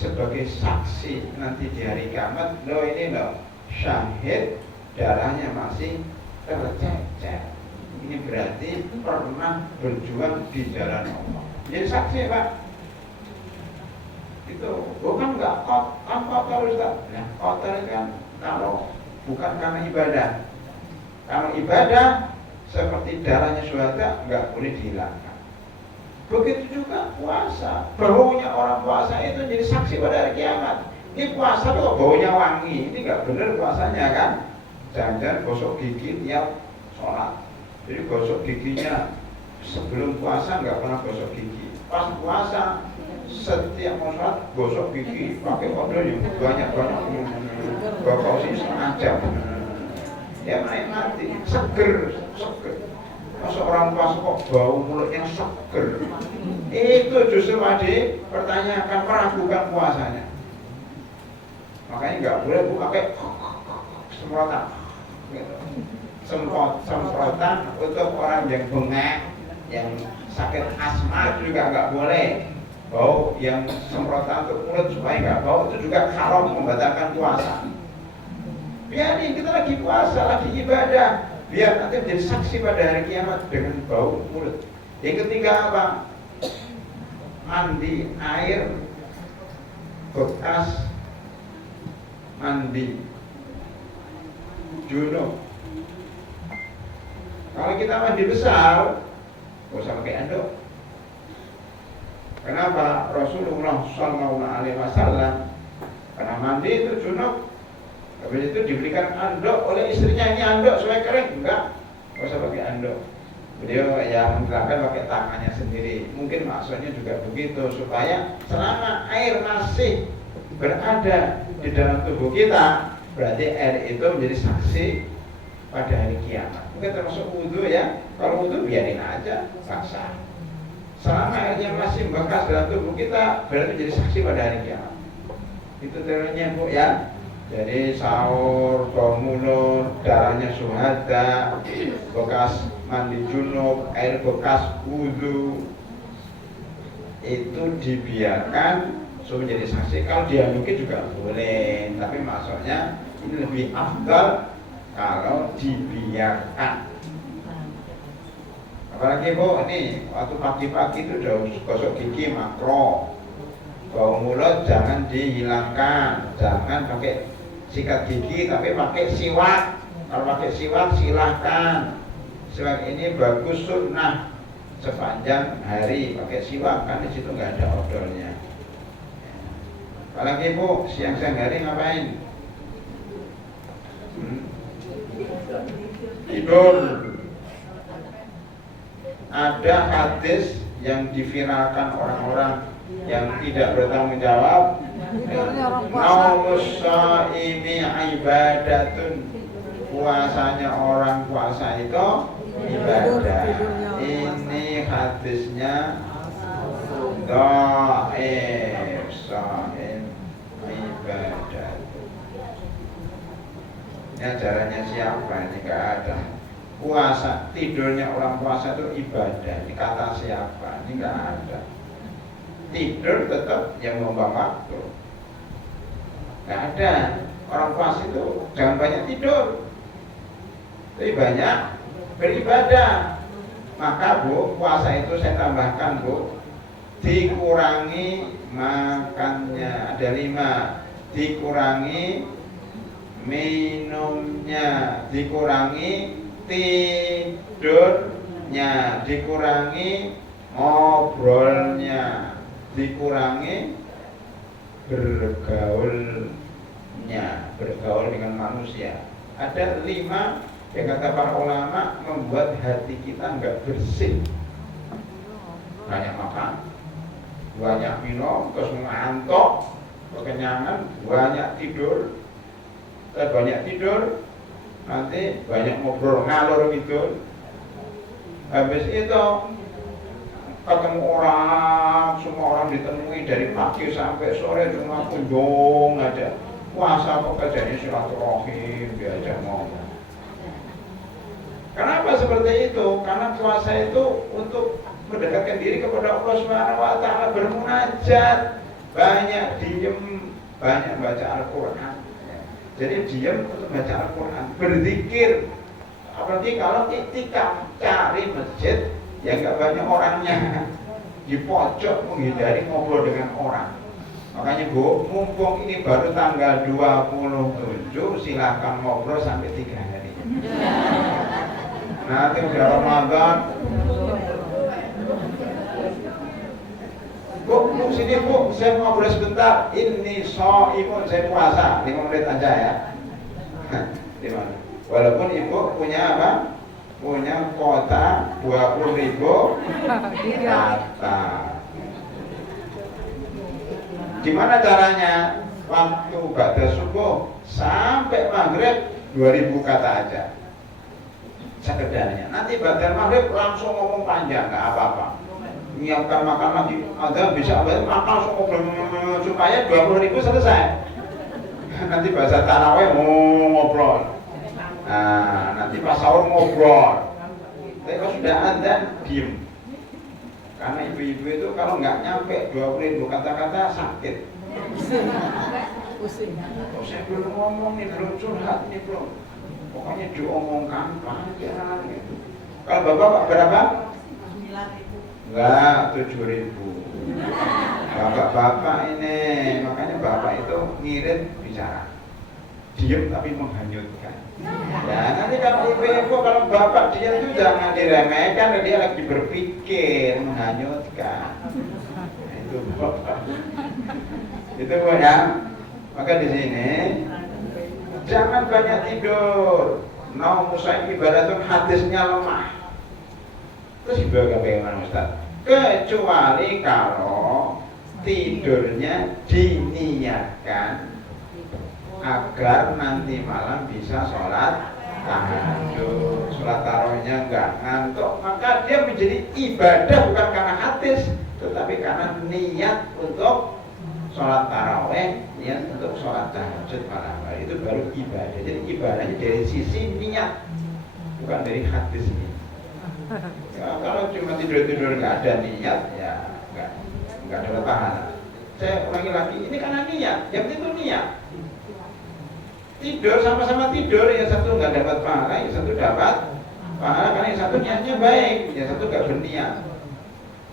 Sebagai saksi nanti di hari kiamat, loh ini loh syahid, darahnya masih tercecer. Ini berarti pernah berjuang di jalan Allah. Jadi saksi Pak. Itu bukan nggak kotor Ustaz. Nah, kotor itu kan kalau bukan karena ibadah. Kalau ibadah seperti darahnya syuhada nggak boleh dihilangkan. Begitu juga puasa, baunya orang puasa itu jadi saksi pada hari kiamat. Ini puasa kok baunya wangi, ini nggak benar puasanya kan? Jangan-jangan gosok gigi tiap sholat. Jadi gosok giginya sebelum puasa nggak pernah gosok gigi. Pas puasa setiap mau sholat gosok gigi, pakai odol yang banyak-banyak, bawa sih setengah jam. Ya menikmati, seger. Masa orang puasa kok bau mulutnya seger. Itu justru dipertanyakan, meragukan puasanya. Makanya nggak boleh pakai semprotan gitu. Semprotan untuk orang yang bengek, yang sakit asma itu juga nggak boleh. Bau yang semprotan untuk mulut supaya nggak bau itu juga haram, membatalkan puasa. Biarin, kita lagi puasa, lagi ibadah, biar nanti menjadi saksi pada hari kiamat dengan bau mulut. Yang ketiga apa? Mandi air bekas mandi junub. Kalau kita mandi besar, gak usah pakai anduk. Kenapa? Rasulullah SAW karena mandi itu junub, habis itu diberikan anduk oleh istrinya, ini anduk supaya kering, enggak usah pakai anduk. Beliau yang menerangkan pakai tangannya sendiri. Mungkin maksudnya juga begitu, supaya selama air masih berada di dalam tubuh kita, berarti air itu menjadi saksi pada hari kiamat. Mungkin termasuk wudhu ya. Kalau wudhu biarin aja, basah. Selama airnya masih membekas dalam tubuh kita, berarti menjadi saksi pada hari kiamat. Itu teorinya Bu ya. Jadi sahur, bau mulut, darahnya syuhada, bekas mandi junub, air bekas wudhu, itu dibiarkan supaya menjadi saksi. Kalau dianduki juga boleh, tapi maksudnya ini lebih afdal kalau dibiarkan. Apalagi Bu, ini waktu pagi-pagi itu udah gosok gigi makro. Bau mulut jangan dihilangkan, jangan pakai sikat gigi tapi pakai siwak. Kalau pakai siwak silahkan. Siwak ini bagus sunnah sepanjang hari pakai siwak, kan di situ nggak ada odolnya. Apalagi Bu, siang-siang hari ngapain? Tidur. Ada hadis yang diviralkan orang-orang yang tidak bertanggung jawab. Naumus shaimi ibadatun. Puasanya orang puasa itu ibadah. Ini hadisnya dhaif, shaim ibadah. Ini ajarannya siapa? Ini nggak ada. Puasa, tidurnya orang puasa itu ibadah. Ini kata siapa? Ini nggak ada. Tidur tetap yang membawa waktu. Nggak ada. Orang puasa itu jangan banyak tidur, tapi banyak beribadah. Maka Bu, puasa itu saya tambahkan Bu, dikurangi makannya. Ada 5. Dikurangi minumnya dikurangi, tidurnya dikurangi, ngobrolnya dikurangi, bergaul dengan manusia. Ada 5 yang kata para ulama membuat hati kita nggak bersih. Banyak makan, banyak minum, terus ngantuk, kekenyangan, banyak tidur, nanti banyak ngobrol ngalor gitu. Habis itu ketemu orang, semua orang ditemui dari pagi sampai sore cuma kunjung aja. Puasa pekerjaannya silaturahim, diajak ngomong. Kenapa seperti itu? Karena puasa itu untuk mendekatkan diri kepada Allah Subhanahu wa taala, bermunajat, banyak diem, banyak baca Al-Qur'an. Jadi diem untuk baca Al-Qur'an, berzikir. Apalagi kalau iktikaf, cari masjid yang enggak banyak orangnya, di pojok, menghindari ngobrol dengan orang. Makanya Bu, mumpung ini baru tanggal 27, silahkan ngobrol sampai 3 hari. Nanti udah Ramadan. Bu, sini Bu, saya ngobrol sebentar. Ini imun, saya puasa 5 menit aja ya. Gimana? Walaupun Ibu punya apa? Punya kuota 20.000 kata. Gimana caranya? Waktu ba'da subuh sampai maghrib 2000 kata aja sekedarnya. Nanti ba'da maghrib langsung ngomong panjang, nggak apa-apa. Nyiapkan makan lagi, ada bisa makan langsung ngobrol supaya 20.000 selesai. Nanti bahasa tarawih mau ngobrol. Nah, nanti pas sahur ngobrol. Tapi kalau sudah adzan diem. Karena ibu-ibu itu kalau nggak nyampe 20.000 kata-kata sakit. Pusing. Oh, saya belum ngomong nih, belum curhat nih, belum. Pokoknya diomongkan panjang gitu. Kalau bapak berapa? 9.000. Enggak, 7.000. Bapak-bapak ini, makanya bapak itu ngirit bicara. Diam tapi menghanyutkan. Ya nanti kalau ibu-ibu, kalau bapak dia itu jangan diremehkan, dia lagi berpikir, menghanyutkan. Itu bapak. Itu ya. Maka di sini jangan banyak tidur. Naum musaim ibaratun, hadisnya lemah. Terus bagaimana Ustaz? Kecuali kalau tidurnya diniatkan agar nanti malam bisa sholat tahajud, sholat tarawihnya enggak ngantuk, maka dia menjadi ibadah bukan karena hadis, tetapi karena niat untuk sholat tarawih, niat untuk sholat tahajud malam hari, itu baru ibadah. Jadi ibadahnya dari sisi niat, bukan dari hadis ini. Ya, kalau cuma tidur-tidur nggak ada niat, ya nggak ada pahala. Saya ulangi lagi, ini karena niat, yang penting itu niat. Tidur sama-sama tidur, yang satu nggak dapat pahala, yang satu dapat pahala karena yang satu niatnya baik, yang satu nggak berniat.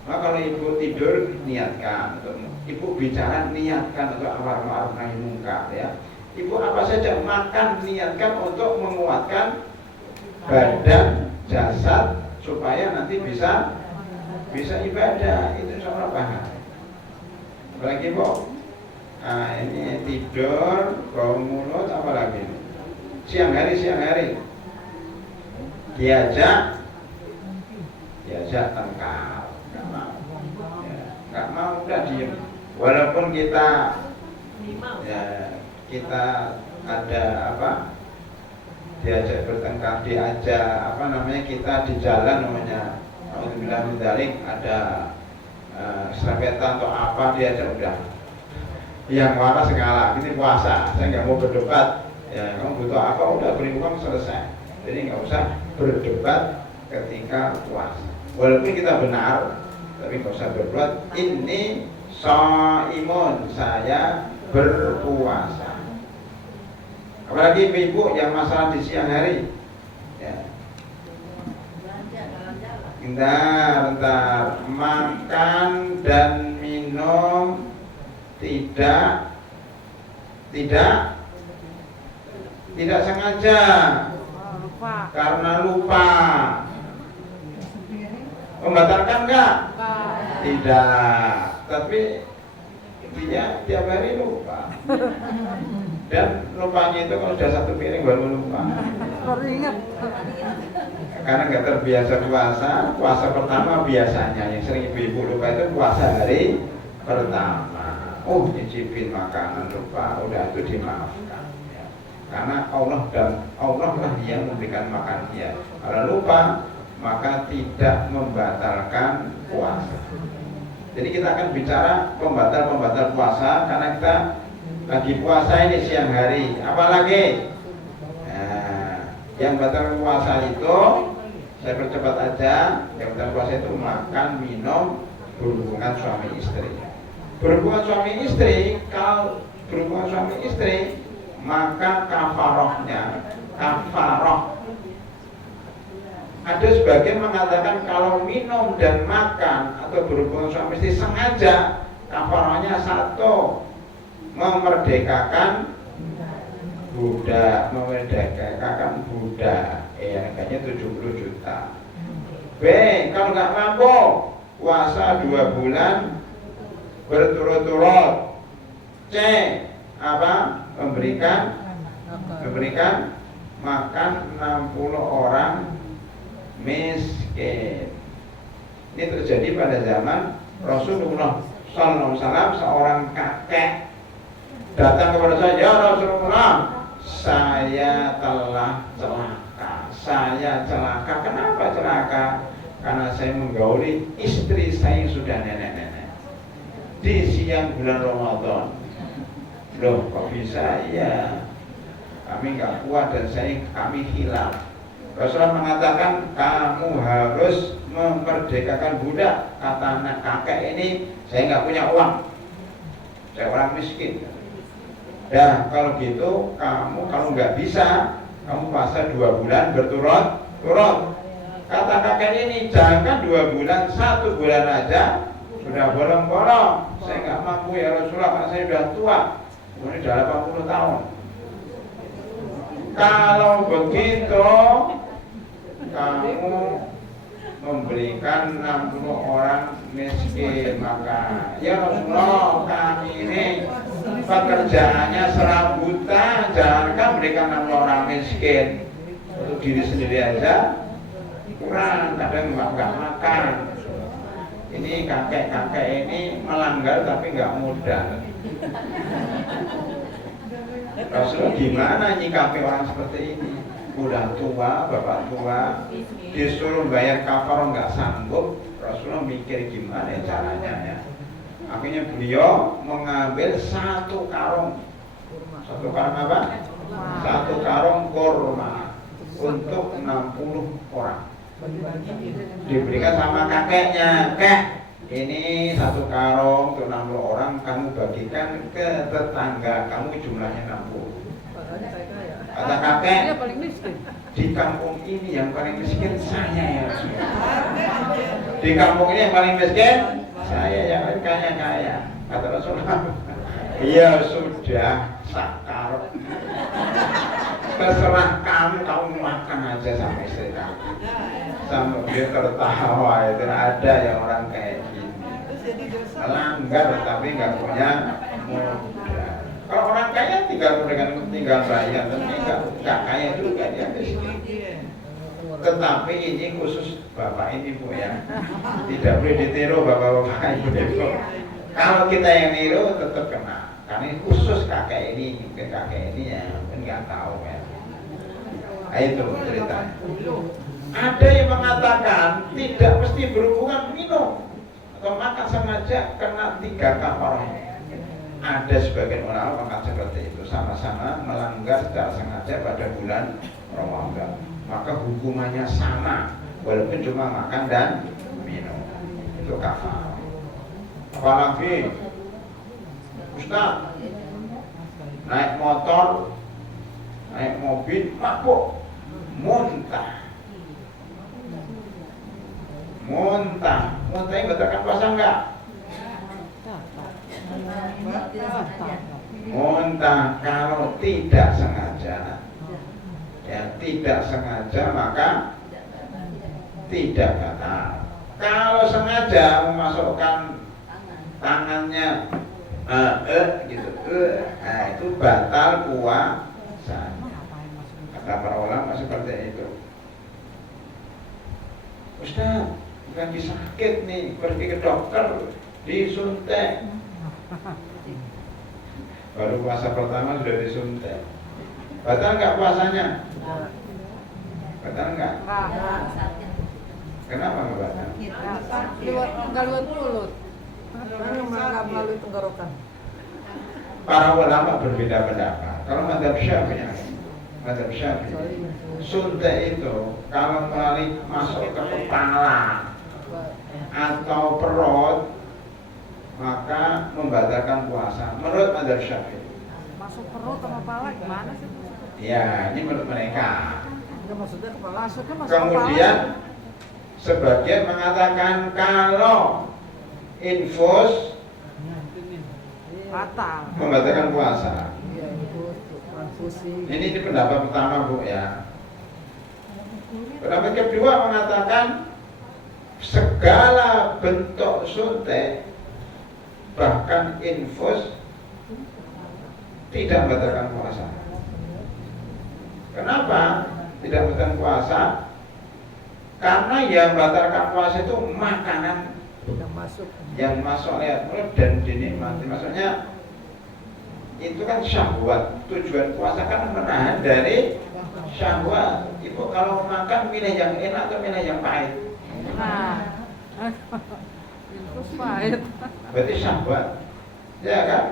Maka kalau ibu tidur niatkan, ibu bicara niatkan untuk amar ma'ruf nahi munkar ya. Ibu apa saja makan niatkan untuk menguatkan badan, jasad supaya nanti bisa ibadah, itu insya pahala. Apalagi Bu? Nah ini tidur, bau mulut, apa lagi? Siang hari diajak tengkar, nggak mau, ya, nggak mau, udah diem. Walaupun kita ada apa? Diajak bertengkar, diajak kita di jalan namanya, alhamdulillah mendaring ada serempetan atau apa, diajak udah. Yang waras ngalah, ini puasa, saya nggak mau berdebat. Ya, kamu butuh apa, udah beri uang selesai. Jadi nggak usah berdebat ketika puasa. Walaupun kita benar, tapi nggak usah berbuat. Ini shaimun, saya berpuasa. Apalagi ibu yang masalah di siang hari. Ya. Bentar, makan dan minum tidak tidak sengaja, Lupa. karena lupa. Membatalkan enggak? Tidak, tapi dia tiap hari lupa. Dan lupanya itu kalau sudah satu piring baru lupa. Baru ingat. Karena nggak terbiasa puasa. Puasa pertama biasanya yang sering ibu-ibu lupa itu puasa hari pertama. Oh, nyicipin makanan lupa, udah itu dimaafkan. Ya. Karena Allah lah yang memberikan makan dia. Kalau lupa, maka tidak membatalkan puasa. Jadi kita akan bicara pembatal puasa karena kita lagi puasa ini siang hari. Apalagi nah, yang batal puasa itu, saya percepat aja. Yang batal puasa itu makan, minum, berhubungan suami istri. Berhubungan suami istri, kalau berhubungan suami istri, maka kafarohnya, kafaroh. Ada sebagian mengatakan kalau minum dan makan atau berhubungan suami istri sengaja, kafarohnya satu, memerdekakan budak, harganya 70 juta. B, kalau nggak mampu puasa 2 bulan berturut-turut. C, apa? Memberikan makan 60 orang miskin. Ini terjadi pada zaman Rasulullah SAW. Seorang kakek datang kepada saya, ya Rasulullah, saya telah celaka. Kenapa celaka? Karena saya menggauli istri saya yang sudah nenek-nenek di siang bulan Ramadan. Loh, kok bisa? Ya, kami nggak kuat dan kami hilaf. Rasulullah mengatakan kamu harus memerdekakan budak. Kata anak kakek ini, saya nggak punya uang, saya orang miskin. Ya kalau gitu kamu kalau nggak bisa, kamu puasa 2 bulan berturut-turut. Kata kakek ini, jangan 2 bulan, 1 bulan aja sudah bolong-bolong. Saya nggak mampu ya Rasulullah, karena saya sudah tua, ini sudah 80 tahun. Kalau begitu kamu memberikan 60 orang miskin, maka ya Rasulullah, kami ini pekerjaannya serabutan, jangan berikan 60 orang miskin, untuk diri sendiri aja kurang, kadang nggak makan. Ini kakek-kakek ini melanggar tapi nggak modal. Rasulullah gimana nyikapi orang seperti ini? Udah tua, bapak tua, disuruh bayar kafar nggak sanggup. Rasulullah mikir gimana caranya ya. Akhirnya beliau mengambil 1 karung. 1 karung apa? 1 karung kurma untuk 60 orang. Diberikan sama kakeknya, kek, ini 1 karung untuk 60 orang, kamu bagikan ke tetangga kamu, jumlahnya 60. Kata kakek, di kampung ini yang paling miskin saya ya. Di kampung ini yang paling miskin saya, yang lain kaya-kaya. Kata Rasulullah, iya sudah sakar, terserah kamu makan aja sama istri kamu. Sampai dia tertawa, itu ada yang orang kayak gini melanggar tapi nggak punya modal. Kalau orang kaya tinggal bayar, tapi nggak kaya juga dia miskin. Tetapi ini khusus bapak ini Bu ya, tidak boleh ditiru bapak-bapak ibu. Kalau kita yang niru tetap kena, karena ini khusus kakek ini, mungkin kakek ini ya mungkin nggak tahu ya. Nah, itu ceritanya. Ada yang mengatakan tidak mesti berhubungan minum atau makan sengaja kena 3 kafarah. Ada sebagian ulama mengatakan seperti itu, sama-sama melanggar secara sengaja pada bulan Ramadan, maka hukumannya sama walaupun cuma makan dan minum. Itu kafarah. Apalagi Ustaz naik motor, naik mobil, mabuk, muntah ini batalkan puasa enggak? Muntah kalau tidak sengaja tidak sengaja maka tidak batal. Kalau sengaja memasukkan tangannya gitu, nah itu batal puasa. Kata para ulama seperti itu. Ustaz, lagi sakit nih, pergi ke dokter, disuntik. Baru puasa pertama sudah disuntik. Batal nggak puasanya? Batal nggak? Kenapa nggak batal? Nggak lewat mulut. Nggak melalui tenggorokan. Para ulama berbeda pendapat. Kalau mazhab Syafi'i, suntik itu kalau melalui masuk ke kepala atau perut maka membatalkan puasa. Menurut mazhab Syafi'i. Masuk perut sama kepala gimana sih? Ya, ini menurut mereka. Enggak, maksudnya kepala. Maksudnya masuk Kemudian sebagian mengatakan kalau infus batal. membatalkan puasa. Iya, infus, transfusi. Ini pendapat pertama, Bu, ya. Pendapat kedua mengatakan segala bentuk suntik bahkan infus tidak membatalkan puasa. Kenapa tidak membatalkan puasa? Karena yang membatalkan puasa itu makanan yang masuk lewat mulut dan dinikmati. Maksudnya itu kan syahwat. Tujuan puasa kan menahan dari syahwat. Ibu kalau makan milih yang enak atau milih yang pahit? Nah, infus pahit. Berarti syahwat, ya kan?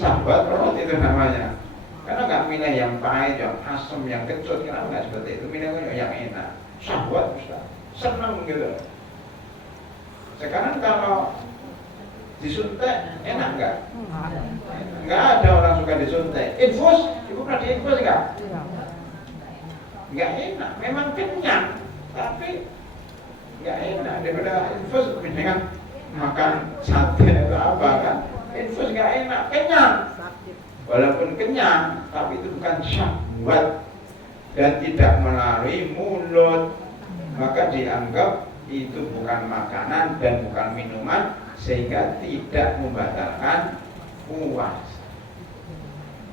Syahwat perut itu namanya. Karena nggak milih yang pahit, yang asam, yang kecut, kenapa nggak seperti itu? Milih yang enak. Syahwat, Ustaz. Senang gitu. Sekarang kalau disuntik enak nggak? Nggak ada orang suka disuntik. Infus, ibu pernah diinfus nggak? Nggak enak. Memang kenyang, tapi nggak enak. Daripada infus dengan makan sate atau apa kan? Infus nggak enak, kenyang. Walaupun kenyang, tapi itu bukan syahwat dan tidak melalui mulut, maka dianggap itu bukan makanan dan bukan minuman, sehingga tidak membatalkan puasa.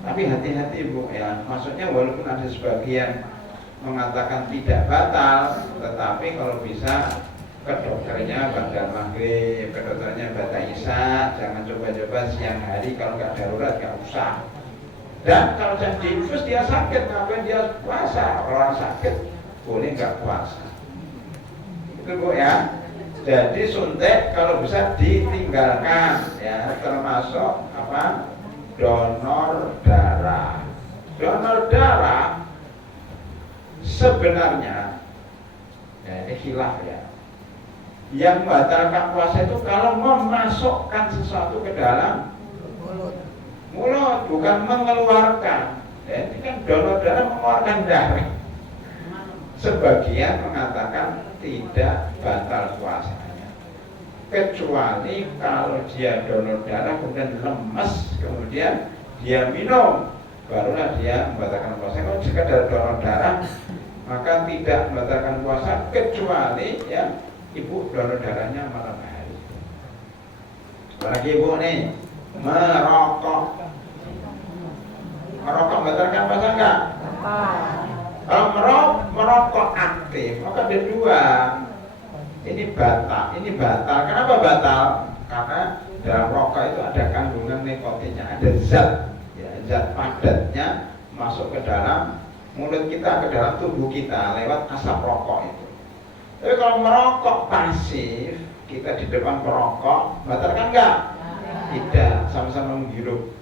Tapi hati-hati, Bu, ya. Maksudnya walaupun ada sebagian mengatakan tidak batal, tetapi kalau bisa ke dokternya pada maghrib, ke dokternya pada isya, jangan coba-coba siang hari. Kalau nggak darurat nggak usah. Dan kalau jadi infus dia sakit, ngapain dia puasa? Orang sakit boleh nggak puasa. Itu, Bu, ya. Jadi suntik kalau bisa ditinggalkan, ya, termasuk apa? Donor darah. Donor darah sebenarnya, ya, ini khilaf, ya. Yang membatalkan puasa itu kalau memasukkan sesuatu ke dalam mulut, bukan mengeluarkan. Ya, ini kan donor darah mengeluarkan darah. Sebagian mengatakan tidak batal puasanya, kecuali kalau dia donor darah kemudian lemes, kemudian dia minum, barulah dia membatalkan puasa. Kalau sekedar donor darah maka tidak membatalkan puasa, kecuali ya ibu donor darahnya malam hari. Apalagi ibu nih merokok membatalkan puasa enggak? Kalau merokok aktif, maka ada dua. Ini batal. Kenapa batal? Karena dalam rokok itu ada kandungan nikotinnya, ada zat, ya, zat padatnya masuk ke dalam mulut kita, ke dalam tubuh kita lewat asap rokok itu. Tapi kalau merokok pasif, kita di depan perokok, batalkan enggak? Tidak, sama-sama menghirup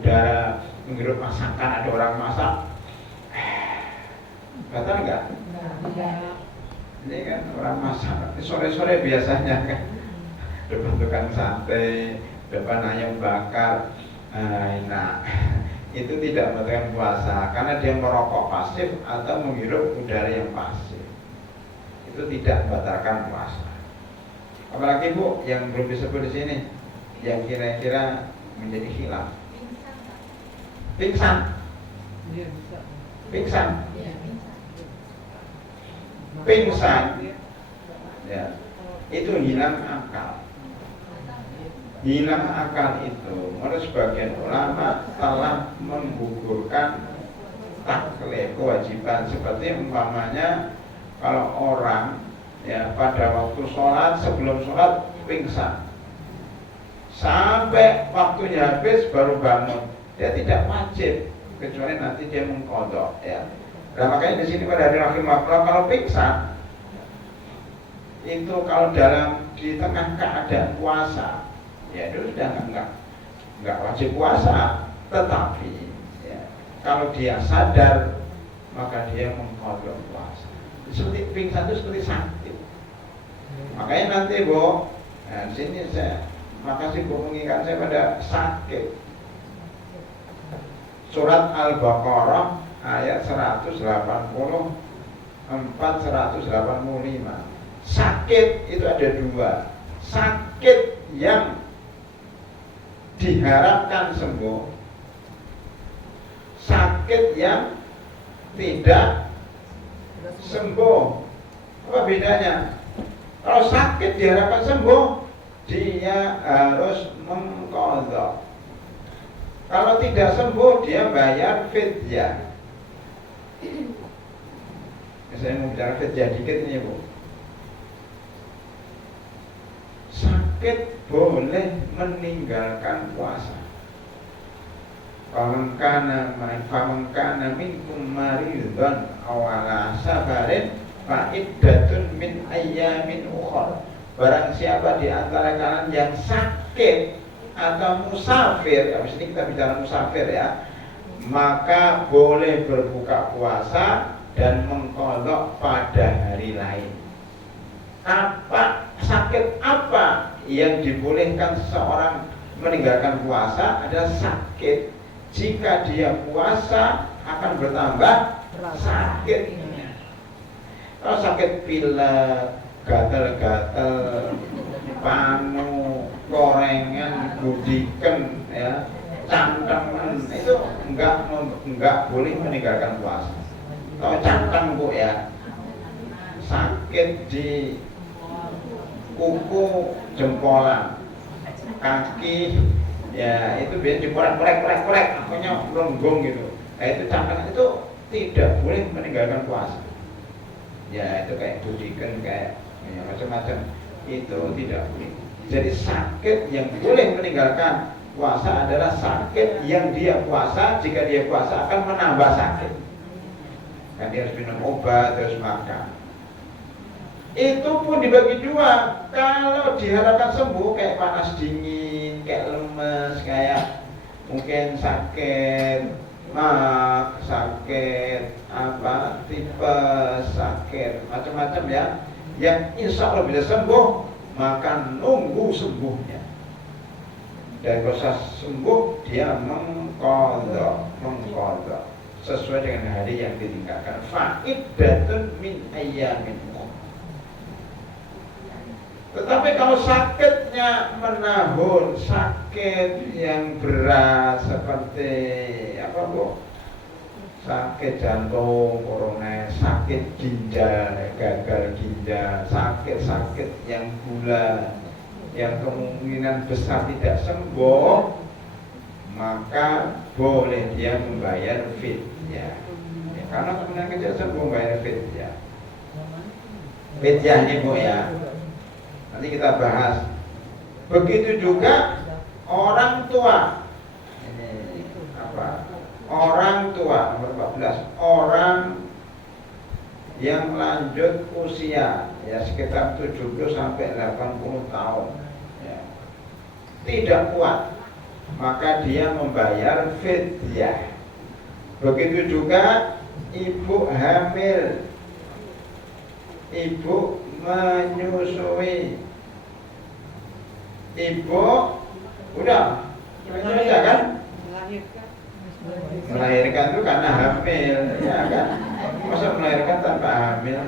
udara, menghirup masakan, ada orang masak. Batal enggak? Ini kan orang masak, sore-sore biasanya kan depan tukang sate, depan ayam bakar, enak. Itu tidak membatalkan puasa karena dia merokok pasif atau menghirup udara yang pasif. Itu tidak membatalkan puasa. Apalagi, Bu, yang belum disebut di sini, yang kira-kira menjadi khilaf. Pingsan. pingsan. Pingsan, ya, itu hilang akal. Hilang akal itu menurut sebagian ulama telah menggugurkan taklif kewajiban. Seperti umpamanya kalau orang ya pada waktu sholat, sebelum sholat pingsan sampai waktunya habis baru bangun, dia tidak wajib kecuali nanti dia mengqadha ya. Nah makanya di sini pada hari rahimahullah kalau pingsan itu kalau di tengah keadaan puasa ya itu sudah enggak wajib puasa, tetapi ya, kalau dia sadar maka dia mengqadha puasa. Seperti pingsan itu seperti sakit. Makanya nanti Bu, nah di sini saya makasih Bu mengingatkan saya pada sakit. Surat Al-Baqarah ayat 184 185. Sakit itu ada dua. Sakit yang diharapkan sembuh, sakit yang tidak sembuh. Apa bedanya? Kalau sakit diharapkan sembuh, dia harus mengqadha. Kalau tidak sembuh, dia bayar fidyah. Saya mau bicara fidyah dikit ini Bu. Sakit boleh meninggalkan puasa. Famangkana minkum maridhan aw ala safarin fa iddatun min ayyamin ukhra. Barang siapa di antara kalian yang sakit atau musafir, habis ini kita bicara musafir ya, maka boleh berbuka puasa dan mengqadha pada hari lain. Apa sakit apa yang dibolehkan seseorang meninggalkan puasa? Adalah sakit jika dia puasa akan bertambah sakitnya. Kalau sakit pilek, gatal-gatal, panu, korengan, gudiken, ya, cangkeman, itu enggak boleh meninggalkan puasa. Kalau cangkem Bu ya, sakit di kuku jempolan, kaki, ya itu biar dikorek-korek, akhirnya melenggung gitu. Nah itu cangkem itu tidak boleh meninggalkan puasa. Ya itu kayak gudiken, kayak ya, macam-macam itu tidak boleh. Jadi sakit yang boleh meninggalkan puasa adalah sakit yang dia puasa, jika dia puasa akan menambah sakit. Kan dia harus minum obat, terus makan. Itu pun dibagi dua. Kalau diharapkan sembuh kayak panas dingin, kayak lemes, kayak mungkin sakit sakit apa, tipes, sakit macam-macam ya, yang insya Allah bisa sembuh, maka nunggu sembuhnya. Dan proses sembuh dia mengqadha sesuai dengan hari yang ditinggalkan. Fa'iddatun min ayyamin. Tetapi kalau sakitnya menahun, sakit yang berat seperti apa Bu? Sakit jantung, koroner, sakit ginjal, gagal ginjal, sakit-sakit yang gula, yang kemungkinan besar tidak sembuh, maka boleh dia membayar fidyah. Ya, karena kemungkinan kecil sembuh membayar fidyah. Fidyah ini Bu ya, nanti kita bahas. Begitu juga orang tua. Ini apa? Orang tua nomor 14. Orang yang lanjut usia ya sekitar 70 sampai 80 tahun ya, tidak kuat, maka dia membayar fidyah. Begitu juga ibu hamil, ibu menyusui, ibu udah menyusui kan, melahirkan itu karena hamil ya kan, masa melahirkan tanpa hamil?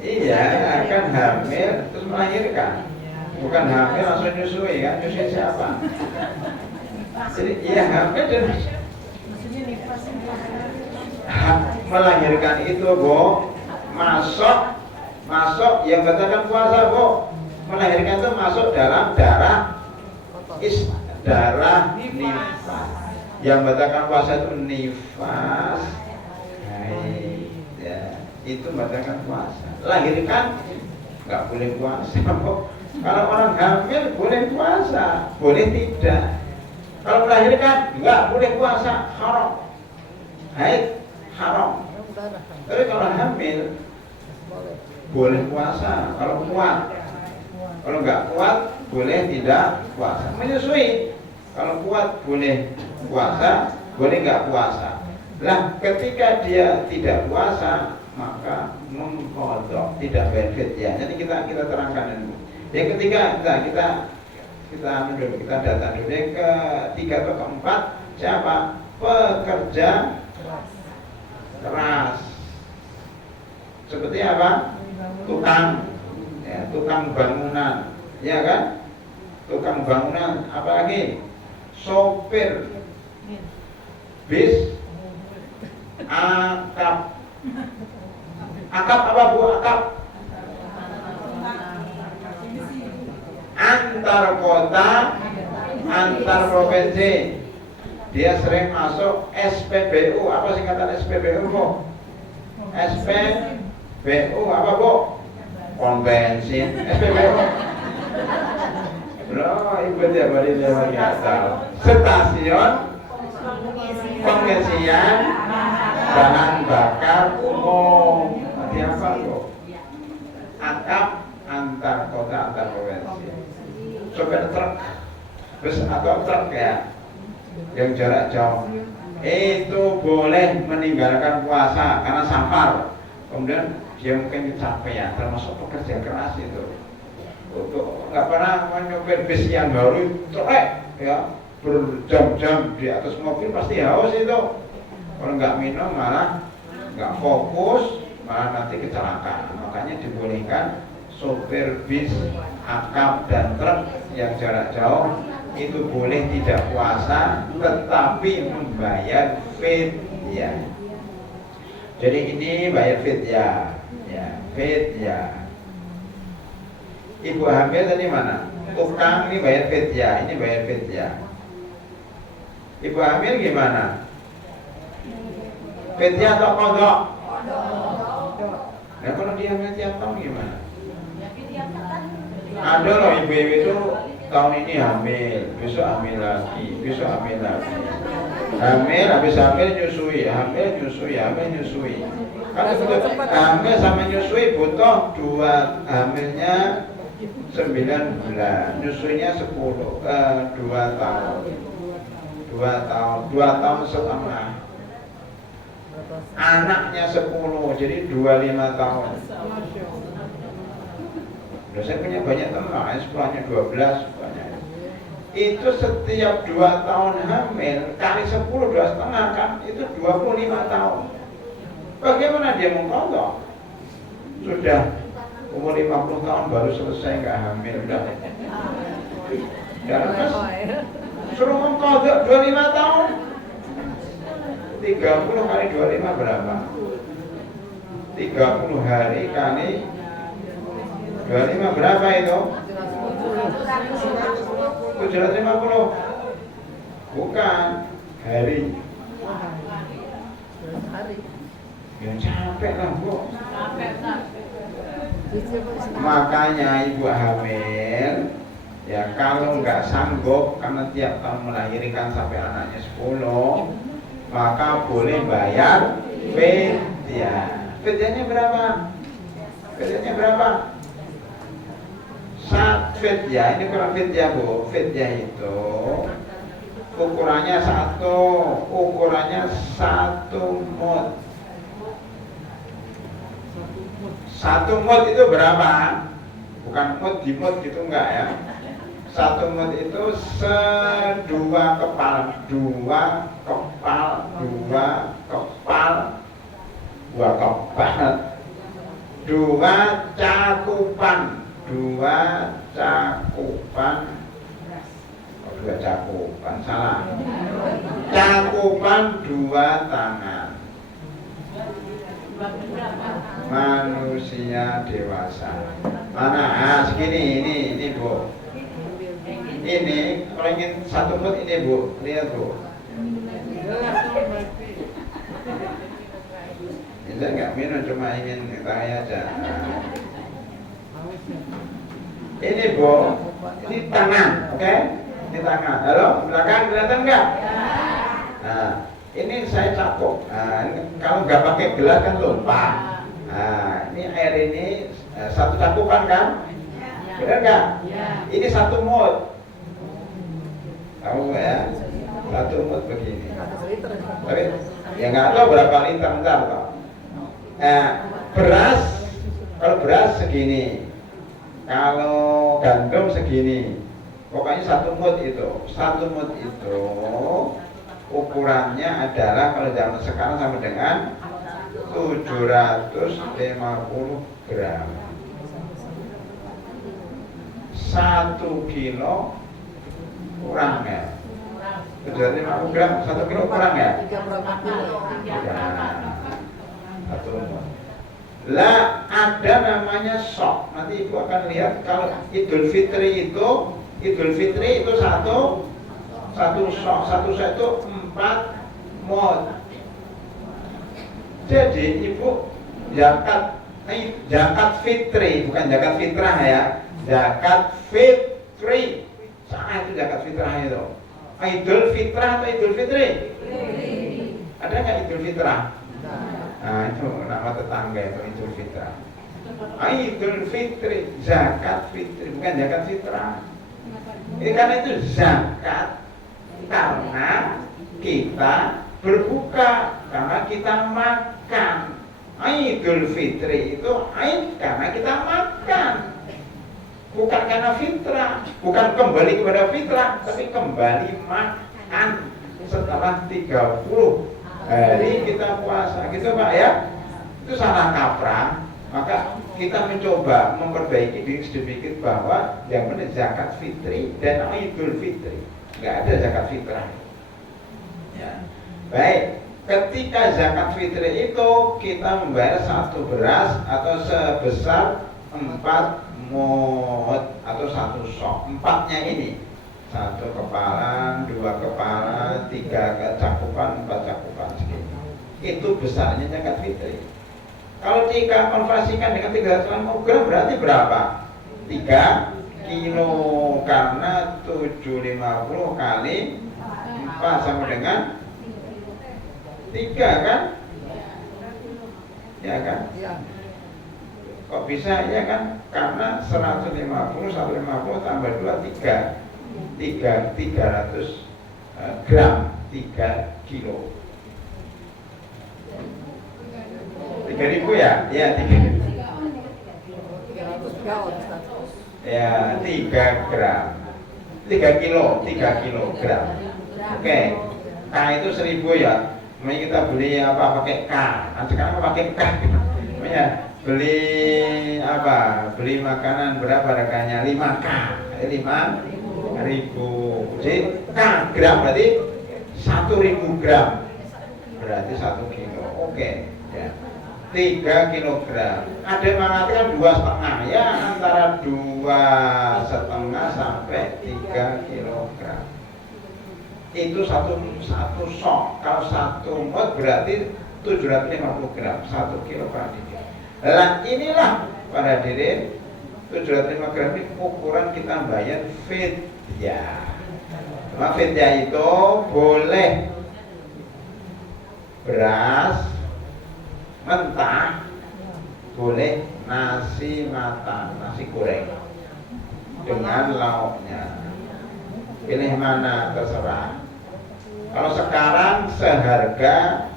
Iya, akan hamil terus melahirkan, bukan hamil langsung nyusui kan, nyusui siapa? Jadi iya hamil dan melahirkan itu Bu, masuk yang batalkan puasa Bu. Melahirkan itu masuk dalam darah nifas. Yang batalkan puasa itu nifas haid ya, itu batalkan puasa. Lahirkan nggak boleh puasa Bu. Kalau orang hamil boleh puasa, boleh tidak. Kalau melahirkan nggak boleh puasa, haram. Haid haram. Tapi kalau hamil boleh puasa kalau kuat. Kalau nggak kuat boleh tidak puasa. Menyusui. Kalau kuat boleh puasa, boleh nggak puasa. Lah ketika dia tidak puasa maka mengkodok, tidak benefit ya. Jadi kita terangkan dulu. Yang ketiga kita data dulu. Yang ketiga atau keempat siapa? Pekerja keras. Seperti apa? Tukang bangunan, ya kan? Tukang bangunan, apalagi sopir bis, akap apa Bu? Akap antar kota, antar provinsi. Dia sering masuk SPBU. Apa singkatan SPBU Bu? SPBU apa Bu? Pom bensin. SPBU. Loh, ibu tiap hari lewat tahu. Stasiun pengisian bahan bakar umum. Berarti apa Bu? Akap antar kota, antar provinsi. Sopir truk, bus atau truk ya, yang jarak jauh itu boleh meninggalkan puasa karena safar. Kemudian dia mungkin kecapean, termasuk pekerja keras itu. Untuk nggak pernah menyopir bis yang baru trek ya, berjam-jam di atas mobil pasti haus itu. Kalau nggak minum malah nggak fokus, malah nanti kecelakaan. Makanya dibolehkan sopir bis, akap dan truk yang jarak jauh itu boleh tidak puasa tetapi membayar fidyah. Jadi ini bayar fidyah, ya fidyah. Ibu hamil tadi mana? Tukang ini bayar fidyah, ini bayar fidyah. Ibu hamil gimana? Fidyah atau kodok? Nah kalau dia hamil tiap tahun gimana? Ada loh ibu-ibu itu tahun ini hamil, besok hamil lagi, besok hamil lagi. Hamil, habis hamil nyusui, hamil nyusui, hamil nyusui. Kan betul, hamil sama nyusui butuh hamilnya 9 bulan, nyusuinya 2 tahun. 2 tahun setengah. Anaknya 10, jadi 25 tahun. Udah saya punya banyak teman, sekolahnya 12 banyak. Itu setiap 2 tahun hamil kali 10 2,5 kan itu 25 tahun. Bagaimana dia mengkodok? Sudah umur 50 tahun baru selesai nggak hamil udah. Dan mas suruh mengkodok 25 tahun. 30 kali 25 berapa? 30 hari kali 25 berapa itu? 750. Bukan hari. Ya capek lah Bu. Makanya ibu hamil ya kalau nggak sanggup karena tiap tahun melahirkan sampai anaknya 10, maka boleh bayar fidyah. Fidyahnya berapa? Fidyahnya berapa? Fidyah, ini kurang fidyah Bu. Fidyah itu ukurannya 1 mud. 1 mud itu berapa? Bukan mud di mud gitu enggak ya. 1 mud itu 2 kepal, 2 cakupan. 2 cakupan salah. Cakupan 2 tangan. manusia dewasa. Mana? Ah, segini, ini Bu. Ini kalau ingin 1 mut ini Bu, lihat Bu. Bisa nggak minum, cuma ingin tanya aja. Ini Bu, ini tangan, oke? Ini tangan. Halo, belakang kelihatan nggak? Nah, ini saya cakup. Nah, ini, kalau nggak pakai gelas kan lupa. Nah, ini air ini 1 cakupan kan? Benar nggak? Ini 1 mut. Tahu ya? 1 mut begini. Tapi ya nggak tahu berapa liter ntar kok. Nah, beras, kalau beras segini, kalau gandum segini. Pokoknya 1 mut itu. 1 mut itu ukurannya adalah kalau zaman sekarang sama dengan 750 gram. 1 kilo kurang ya. 750 gram 1 kilo kurang ya. 1 mut. Lah ada namanya sok. Nanti Ibu akan lihat kalau Idul Fitri itu satu sok itu 4 mut. Jadi Ibu zakat fitri, bukan zakat fitrah ya. Zakat fitri. Salah itu zakat fitrah itu. Idul fitrah atau Idul Fitri? Ada nggak Idul Fitrah? Nah itu nama tetangga itu Idul Fitrah. Idul Fitri, zakat fitri, bukan zakat fitrah. Ini karena itu zakat karena kita berbuka, karena kita makan. Idul Fitri itu karena kita makan, bukan karena fitrah, bukan kembali kepada fitrah, tapi kembali makan setelah 30 hari kita puasa, gitu Pak ya. Itu salah kaprah. Maka kita mencoba memperbaiki diri sedikit bahwa yang benar zakat fitri dan Idul Fitri, nggak ada zakat fitrah. Ya. Baik, ketika zakat fitri itu kita membayar 1 beras atau sebesar 4 mut atau 1 sok. 4-nya ini 1 kepalan, 2 kepalan, 3 cakupan, 4 cakupan segini. Itu besarnya zakat fitri. Kalau jika konversikan dengan 350 gram berarti berapa? 3 kilo, karena 750 kali 4 sama dengan 3 kan? Ya kan? Kok bisa ya kan? Karena 150 tambah 2 300 gram, 3 kilo. 3.000 ya? Ya 3.000. Ya 3 gram, 3 kilogram. Oke, K itu 1.000 ya. Namanya kita beli apa pakai K. Nah, sekarang pakai K. Namanya beli apa? Beli makanan berapa harganya? 5K. 5.000. Jadi K gram berarti 1.000 gram. Berarti 1 kilo. Oke. Ya. 3 kilogram. Ada yang mengatakan 2,5 ya, antara 2,5 sampai 3 kilogram. Itu satu sok. Kalau 1 mut berarti 750 gram, 1 kilo per hadirin. Nah inilah para hadirin, 750 gram ini ukuran kita bayar fidyah. Fidyah itu boleh beras mentah, boleh nasi matang, nasi goreng dengan lauknya. Pilih mana terserah. Kalau sekarang seharga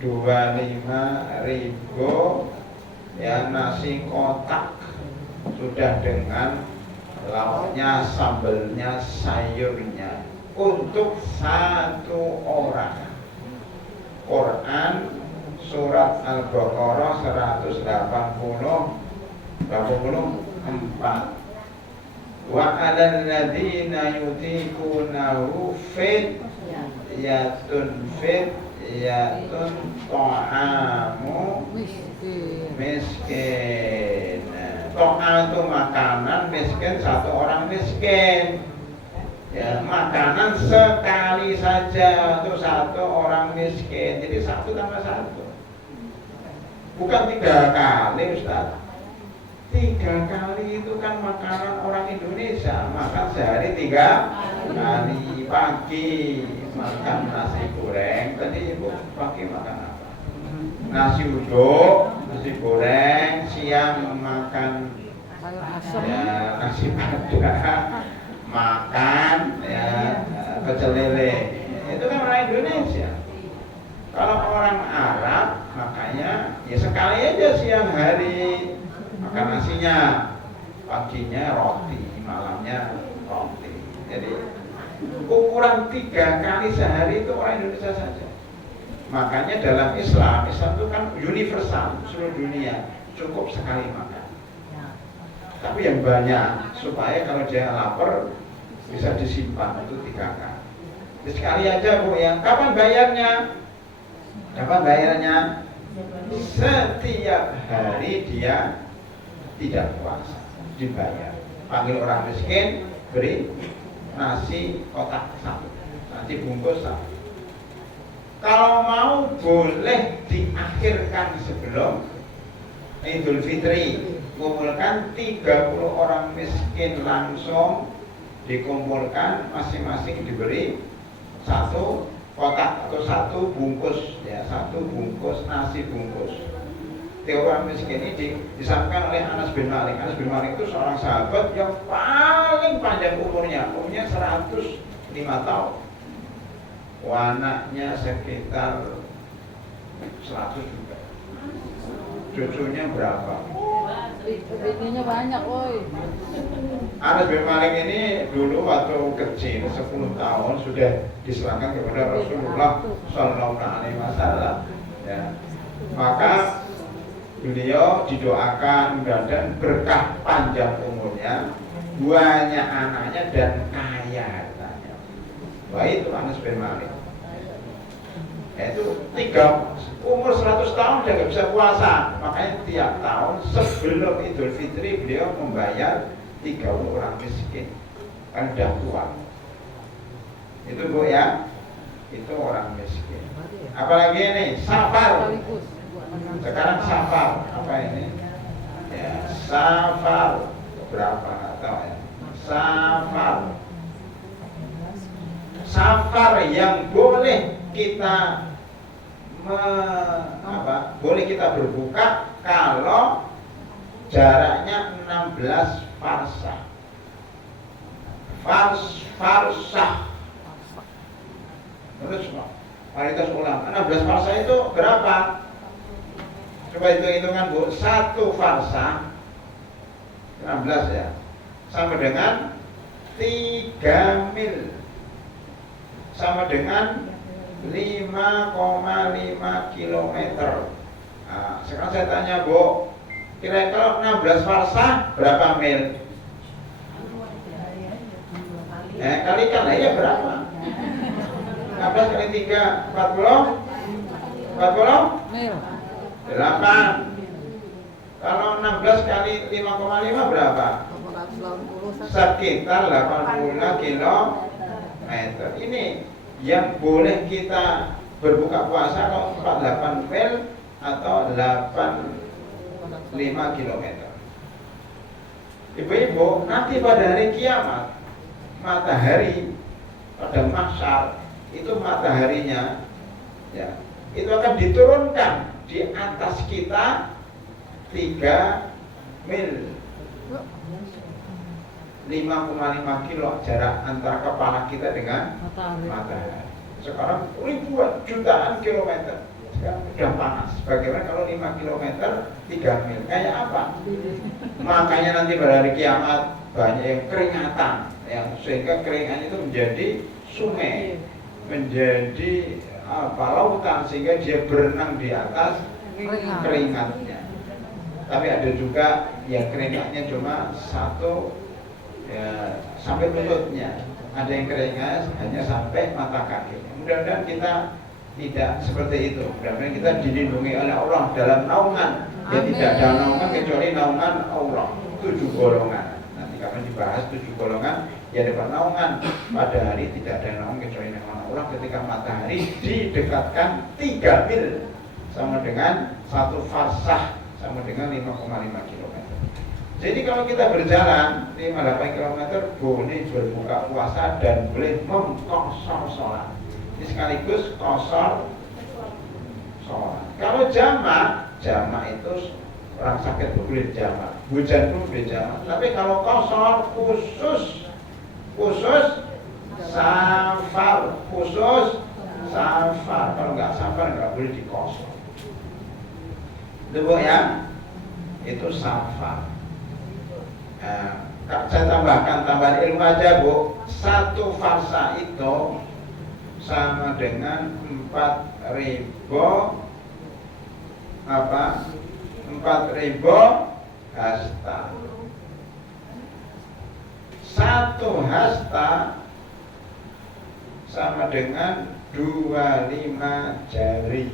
25.000 ya, nasi kotak sudah dengan lauknya, sambelnya, sayurnya untuk 1 orang. Quran Surat Al-Baqarah 184. Wa 'alal ladzina yutiqunahu fidyatun yatun ta'amu Miskin. miskin. To'a itu makanan, miskin satu orang miskin. Ya, makanan sekali saja untuk satu orang miskin. Jadi satu tambah satu. Bukan 3 kali, Ustaz. 3 kali itu kan makanan orang Indonesia. Makan sehari 3 kali. Pagi makan nasi goreng. Tadi Ibu pagi makan apa? Nasi uduk, nasi goreng. Siang makan Sayur asem. ya, nasi padang, makan ya pecel lele. Itu kan orang Indonesia. Kalau orang Arab makanya ya sekali aja siang hari makan nasinya, paginya roti, malamnya roti. Jadi ukuran 3 kali sehari itu orang Indonesia saja. Makanya dalam Islam itu kan universal, seluruh dunia cukup sekali makan. Tapi yang banyak supaya kalau dia lapar bisa disimpan itu 3 kali. Jadi sekali aja Bu ya. Kapan bayarnya? Kapan bayarnya? Setiap hari dia tidak puasa dibayar. Panggil orang miskin, beri nasi kotak 1, nasi bungkus 1. Kalau mau boleh diakhirkan sebelum Idul Fitri. Kumpulkan 30 orang miskin langsung dikumpulkan, masing-masing diberi 1 kotak atau 1 bungkus ya, 1 bungkus nasi bungkus. 3 orang miskin ini disampaikan oleh Anas bin Malik. Anas bin Malik itu seorang sahabat yang paling panjang umurnya 105 tahun. Anaknya sekitar 100 juga. Cucunya berapa? Bininya banyak, woi. Anas bin Malik ini dulu waktu kecil 10 tahun sudah diserahkan kepada Rasulullah Sallallahu Alaihi Wasallam. Ya. Maka beliau didoakan dan berkah panjang umurnya, banyak anaknya dan kaya hartanya. Wah itu Anas bin Malik. Itu umur 100 tahun dia nggak bisa puasa, makanya tiap tahun sebelum Idul Fitri beliau membayar 30 orang miskin kan sudah tua. Itu Bu ya, itu orang miskin. Apalagi ini safar. Sekarang safar apa ini? Ya safar berapa nggak tahu ya. Safar yang boleh kita boleh kita berbuka kalau jaraknya 16 farsah. Farsah. Terus paritas ulang. 16 farsah itu berapa? Coba hitung-hitungan Bu. 1 farsah 16 ya. Sama dengan 3 mil. Sama dengan 5,5 kilometer. Nah, sekarang saya tanya Bu, kira-kira 16 farsah berapa mil? Kalikan lah ya berapa? 16 kali 3, 40 Mil. 8. Kalau 16 kali 5,5 berapa? 480. Sekitar 80 kilometer. Ini yang boleh kita berbuka puasa kalau 48 mil atau 85 kilometer. Ibu-ibu, nanti pada hari kiamat matahari pada mahsyar itu mataharinya ya, itu akan diturunkan di atas kita 3 mil 5,5 kilo jarak antara kepala kita dengan matahari. Sekarang ribuan, jutaan kilometer. Sekarang sudah panas. Bagaimana kalau 5 kilometer 3 mil? Kayak apa? Makanya nanti pada hari kiamat banyak yang keringatan, yang sehingga keringan itu menjadi sungai, menjadi lautan, sehingga dia berenang di atas keringatnya. Tapi ada juga yang keringatnya cuma 1 ya, sampai lututnya, ada yang keringat hanya sampai mata kaki. Mudah-mudahan kita Tidak seperti itu. Berarti kita dilindungi oleh Allah dalam naungan. Ya tidak ada naungan kecuali naungan Allah. 7 golongan. Nanti kapan dibahas 7 golongan. Ya dapat naungan. Pada hari tidak ada naungan kecuali naungan Allah. Ketika matahari didekatkan 3 mil sama dengan 1 farsah sama dengan 5,5 km. Jadi kalau kita berjalan 5-8 km boleh berbuka puasa dan boleh mengkosor sholat. Ini sekaligus kosor sholat. Kalau jamak itu orang sakit boleh jamak, hujan pun boleh jamak. Tapi kalau kosor khusus safar, kalau nggak safar nggak boleh dikosor. Itu ya, itu safar. Nah, saya tambahan ilmu aja Bu. 1 farsa itu sama dengan 4.000 hasta. 1 hasta sama dengan 25 jari.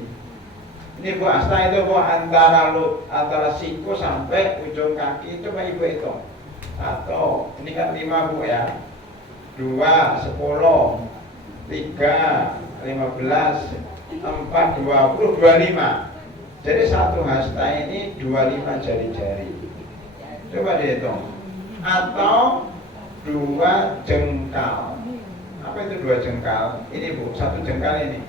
Ini Bu, hasta itu Bu antara siku sampai ujung kaki. Coba Ibu hitung. 1, ini kan 5 Bu ya. 2, 10, 3, 15, 4, 20, 25. Jadi 1 hasta ini 25 jari-jari. Coba dihitung. Atau 2 jengkal. Apa itu 2 jengkal? Ini Bu, 1 jengkal ini.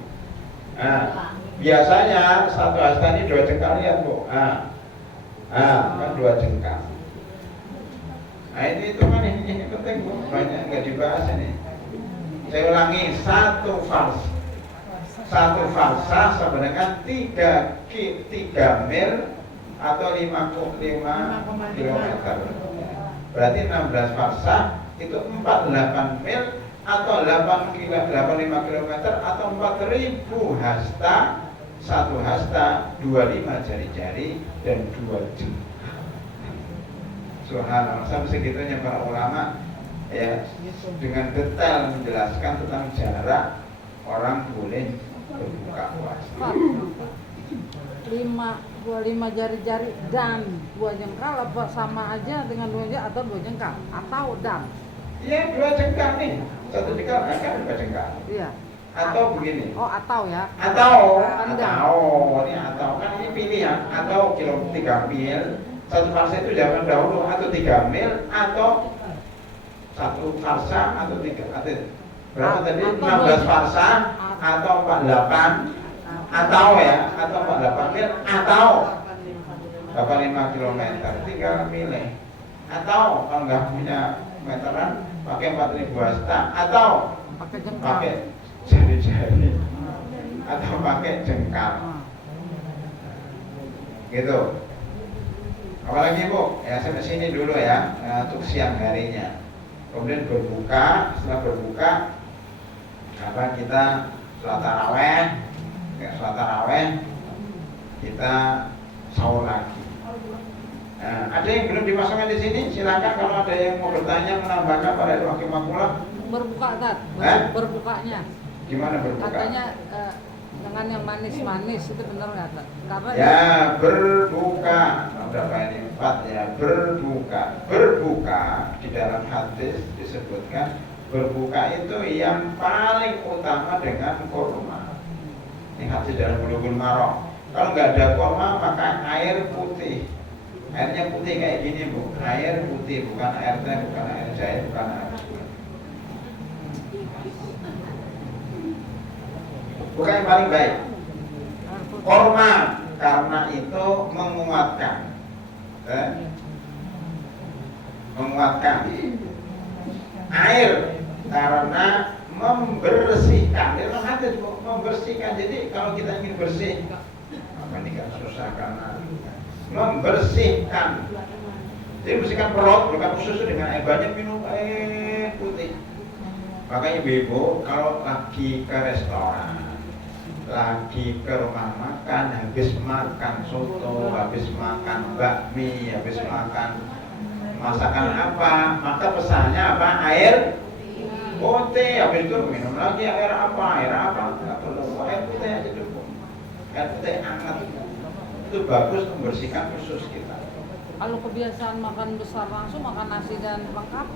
Nah, biasanya 1 hasta ini 2 jengkal, lihat Bu. Kan 2 jengkal. Nah itu kan ini penting Bu, banyak nggak dibahas ini. Saya ulangi, 1 farsa sama dengan 3 mil atau 5 kilometer. Berarti 16 farsa itu 48 mil atau 85 kilometer atau 4.000 hasta. 1 hasta 25 jari-jari dan 2 jengkal. Subhanallah, sampai segitunya para ulama ya dengan detail menjelaskan tentang jarak orang boleh berbuka puasa. 25 jari-jari dan 2 jengkal apa sama aja dengan 2 jengkal atau 2 jengkal atau dan? Iya 2 jengkal nih, 1 jengkal kan 2 jengkal. Iya. Atau begini. Oh atau ya? Atau kan ini pilihan atau 3 mil. 1 farsa itu zaman dahulu atau 3 mil atau 1 farsa atau 3 atau berapa tadi? 16 farsa atau 48 atau 48 mil atau 85 km. Tinggal milih. Atau kalau nggak punya meteran pakai 4.000 hasta atau pakai jari-jari atau pakai jengkal. Gitu. Apalagi Bu, ya sampai sini dulu ya untuk siang harinya. Kemudian berbuka, setelah berbuka kita sholat taraweh, kita sahur lagi. Nah, ada yang belum dimasukkan di sini? Silakan kalau ada yang mau bertanya menambahkan pada waktu makulah. Berbuka Tat, berbukanya. Gimana berbuka? Katanya dengan yang manis-manis itu benar nggak Tat? Karena ya berbuka. Berapa ini? 4 ya, berbuka di dalam hadis disebutkan berbuka itu yang paling utama dengan kurma. Ini hadis dalam Bulughul Maram. Kalau nggak ada kurma maka air putih. Airnya putih kayak gini Bu, air putih, bukan air teh, bukan air jahe, bukan air gula. Bukan yang paling baik. Kurma karena itu menguatkan. Air karena membersihkan. Dia hadis membersihkan. Jadi kalau kita ingin bersih, apa ini kan susah karena membersihkan. Jadi bersihkan perut, bukan khusus dengan air banyak, minum air putih. Makanya ibu kalau lagi ke restoran, lagi ke rumah makan, habis makan soto, habis makan bakmi, habis makan masakan apa, maka pesannya apa? Air putih. Habis itu minum lagi air apa? Nggak perlu air putih aja air putih hangat itu bagus membersihkan usus kita. Kalau kebiasaan makan besar langsung makan nasi dan lengkap,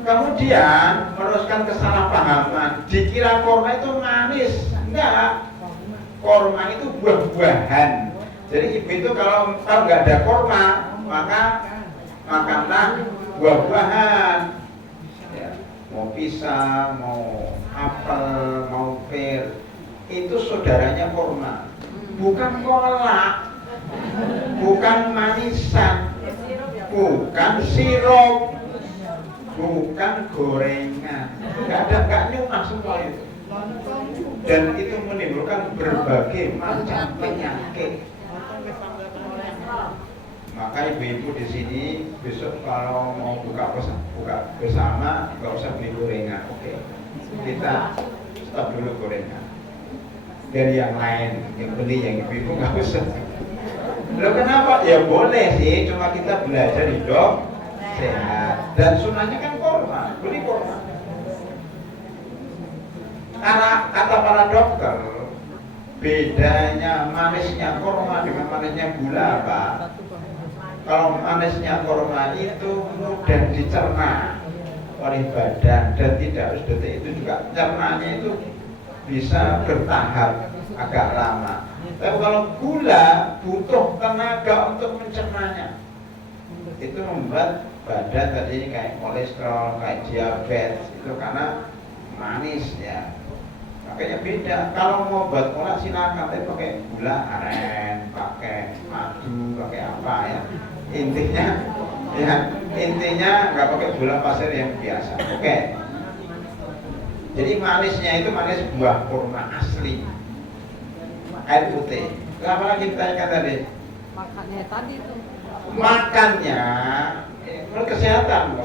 Kemudian meneruskan kesalahpahaman, dikira korma itu manis, enggak. Korma itu buah-buahan. Jadi ibu itu kalau nggak ada korma, maka makanlah buah-buahan. Ya, mau pisang, mau apel, mau pir, itu saudaranya korma. Bukan kolak, bukan manisan, bukan sirup, bukan gorengan. Nggak nyunah semua itu. Dan itu menimbulkan berbagai macam penyakit. Maka ibu-ibu di sini besok kalau mau buka bersama nggak usah beli gorengan, oke? Kita stop dulu gorengan. Dan yang lain yang beli yang ibu-ibu nggak usah. Loh kenapa? Ya boleh sih, cuma kita belajar hidup sehat. Dan sunahnya kan korma, beli korma. Karena kata para dokter, bedanya manisnya korma dengan manisnya gula apa? Kalau manisnya korma itu mudah dicerna oleh badan dan tidak harus detik, itu juga cernanya itu bisa bertahap agak lama. Tapi kalau gula butuh tenaga untuk mencernanya. Itu membuat badan tadi kayak kolesterol, kayak diabetes itu karena manis ya. Makanya beda. Kalau mau buat kolak silakan, tapi pakai gula aren, pakai madu, pakai apa ya. Intinya nggak pakai gula pasir yang biasa. Oke. Jadi manisnya itu manis buah kurma asli. Air putih. Apa lagi kita ingat tadi? makannya tadi tuh. Makannya kesehatan,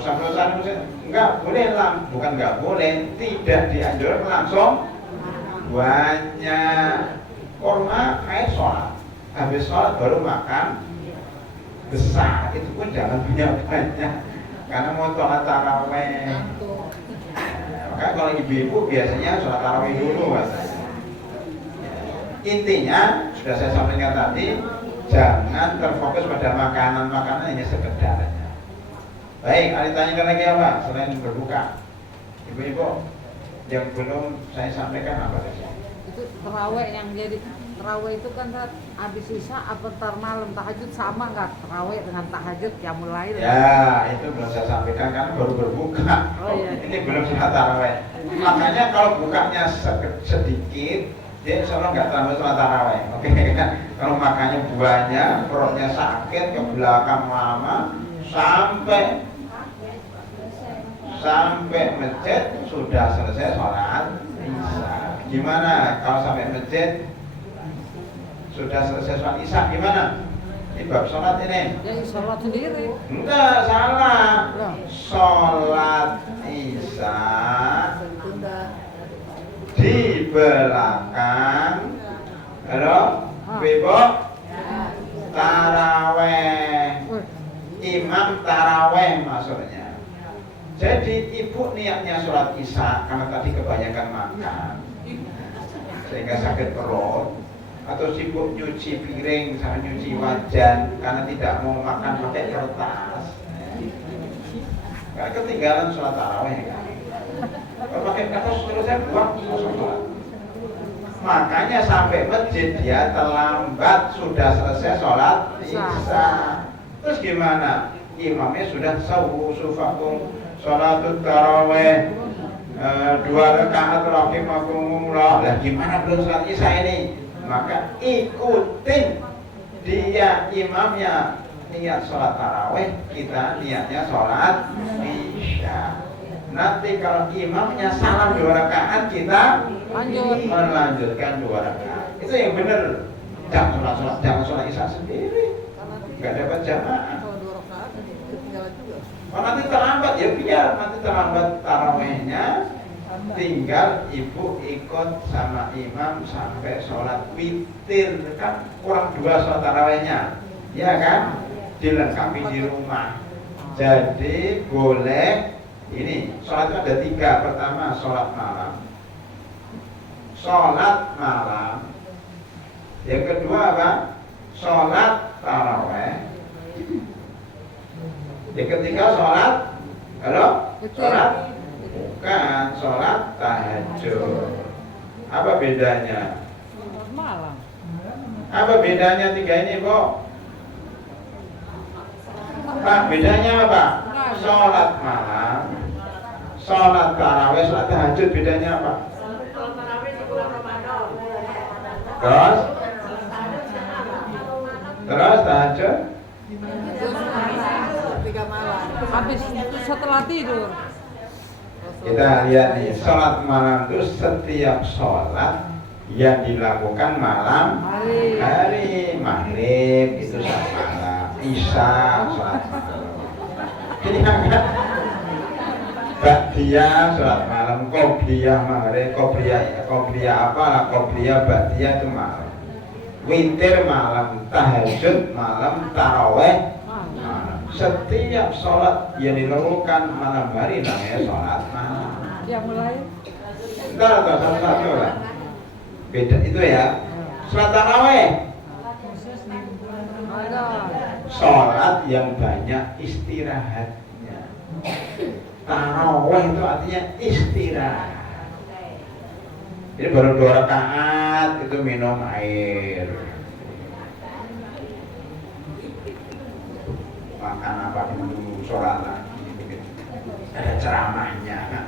enggak boleh bukan enggak boleh, tidak dianjurkan langsung banyak. Korma kayak sholat, habis sholat baru makan besar, itu pun jangan banyak-banyak karena mau sholat taraweh. Maka kalau ibu-ibu biasanya sholat taraweh dulu mas. Intinya sudah saya sampaikan tadi, jangan terfokus pada makanan-makanan hanya sekedarnya. Baik, ada tanyakan lagi apa selain berbuka? Ibu-ibu yang belum saya sampaikan apa saja? Itu terawih yang jadi terawih itu kan saat habis isya apa ntar malam tahajud sama nggak terawih dengan tahajud ya mulai? Ya itu belum saya sampaikan kan baru berbuka. Oh, iya. Ini belum sholat taraweh. Makanya kalau bukanya sedikit, dia insya Allah nggak tambah sholat taraweh. Oke kan? Kalau makannya banyak, perutnya sakit ke belakang lama sampai masjid sudah selesai sholat isya. Gimana kalau sampai masjid sudah selesai sholat isya gimana? Ini bab sholat ini. Ya sholat sendiri. Enggak, salah. Ya. Sholat isya di belakang. Halo, Ibu. Taraweh. Imam taraweh maksudnya. Jadi ibu niatnya sholat isya karena tadi kebanyakan makan sehingga sakit perut, atau sibuk nyuci piring sama nyuci wajan karena tidak mau makan pakai kertas. Karena ketinggalan sholat taraweh kan. Kalau pakai kertas selesai buang sholat. Makanya sampai masjid dia terlambat, sudah selesai sholat isya. Terus gimana? Imamnya sudah sufakum sholatut taraweh 2 rakaat rahimakumullah. Lah gimana belum sholat isya ini? Maka ikutin dia imamnya niat sholat taraweh, kita niatnya sholat isya. Nanti kalau imamnya salam 2 rakaat, kita melanjutkan 2 rakaat. Itu yang benar. Jangan sholat isya sendiri, nggak dapat jamaah. Oh, nanti terlambat ya biar nanti terlambat tarawehnya, tinggal ibu ikut sama imam sampai sholat witir kan kurang 2 sholat tarawehnya, ya kan, dilengkapi di rumah. Jadi boleh ini sholat itu ada 3. Pertama sholat malam Yang kedua apa? Sholat taraweh. Yang ketiga sholat, halo? Sholat? Bukan, sholat tahajud. Apa bedanya? Malam. Apa bedanya tiga ini, Bu? Pak, bedanya apa? Sholat malam, sholat taraweh, sholat tahajud, bedanya apa? Terus tahajud? Tiga malam. Habis itu setelah tidur. Kita lihat nih, sholat malam itu setiap sholat yang dilakukan malam hari. Maghrib itu sholat malam, isya sholat malam. Ini kan Ba'diyah sholat malam, qobliyah maghrib, qobliyah apalah, qobliyah ba'diyah itu malam. Witir malam, tahajud malam, taraweh malam. Setiap sholat yang dilakukan malam hari namanya sholat malam. Ya mulai. Entar atau satu-satu lah. Beda itu ya. Sholat taraweh, sholat yang banyak istirahatnya. Taraweh itu artinya istirahat. Jadi baru 2 rakaat itu minum air, makan apa dulu, sholat lagi, ada ceramahnya.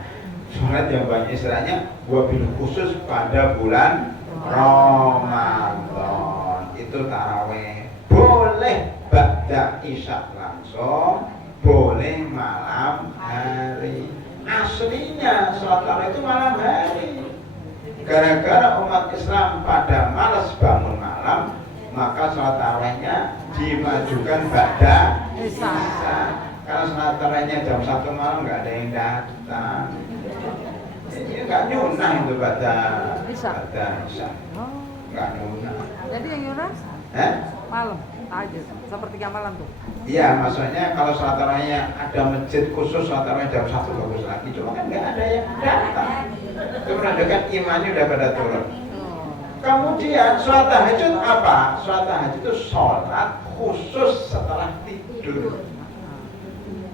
Sholat yang banyak istilahnya wabil khusus pada bulan Ramadan itu taraweh. Boleh ba'da isya langsung, boleh malam hari. Aslinya sholat taraweh itu malam hari. Gara-gara umat Islam pada malas bangun malam, maka sholat tarawihnya dimajukan pada isya. Karena sholat tarawihnya jam 1 malam nggak ada yang datang. Ini nggak nyunah itu pada isya. Nggak nyunah. Jadi yang nyunah? Malam, tahajud, sepertiga malam tuh. Iya, maksudnya kalau sholat tarawihnya ada masjid khusus sholat tarawih jam 1 bagus lagi. Cuma kan nggak ada yang datang. Itu menandakan imannya udah pada turun. Kemudian sholat tahajud apa? Sholat tahajud itu sholat khusus setelah tidur.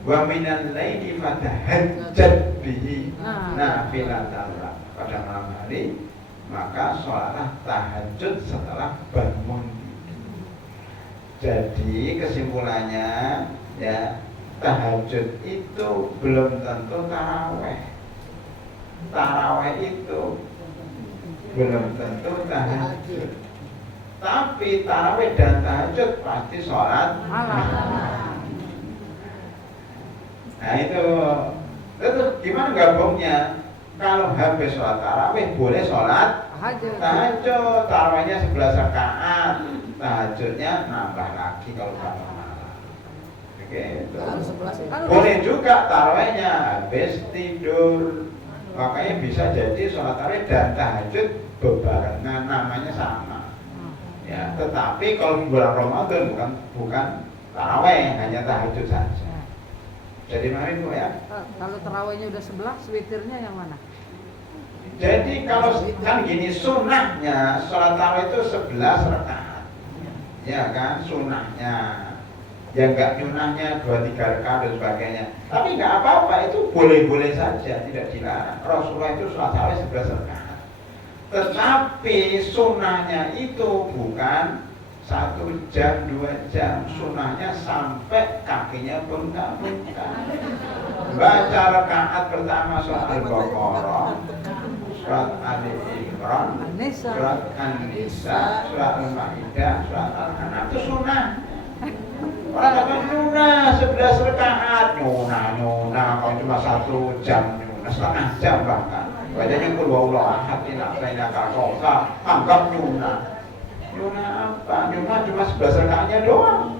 Wa minal laili fatahajjad bihi nafilatan lak. Pada malam hari maka sholatlah tahajud setelah bangun. Jadi kesimpulannya ya, tahajud itu belum tentu taraweh. Taraweh itu belum tentu tahajud. Tapi taraweh dan tahajud pasti sholat malam. Nah itu gimana gabungnya? Kalau habis sholat taraweh boleh sholat tahajud. Tarawehnya 11 rakaat, tahajudnya nambah lagi kalau bangun malam. Begitu. Boleh juga tarawehnya habis tidur. Makanya bisa jadi sholat tarawih dan tahajud bebarengan, namanya sama. Ya, tetapi kalau bulan Ramadan bukan tarawih, hanya tahajud saja. Jadi mari Bu ya. Kalau tarawihnya udah 11, witirnya yang mana? Jadi kalau kan gini, sunnahnya sholat tarawih itu 11 rakaat. Ya kan, sunnahnya. Yang enggak nyunahnya 2-3 rakaat dan sebagainya. Tapi enggak apa-apa, itu boleh-boleh saja, tidak dilarang. Rasulullah itu sholat tarawih 11 rakaat. Tetapi sunnahnya itu bukan 1 jam, 2 jam. Sunnahnya sampai kakinya bengkak-bengkak. Baca rakaat pertama surat Al-Baqarah, surat Ali Imran, surat An-Nisa, surat Al-Maidah, surat Al-An'am, itu sunnah. Orang kata nyunah 11 rakaat, nyunah kalau cuma 1 jam, nyunah setengah jam bahkan. Bacanya qul huwallahu ahad, inna atainakal kautsar, anggap nyunah. Nyunah apa? Nyunah cuma 11 rakaatnya doang.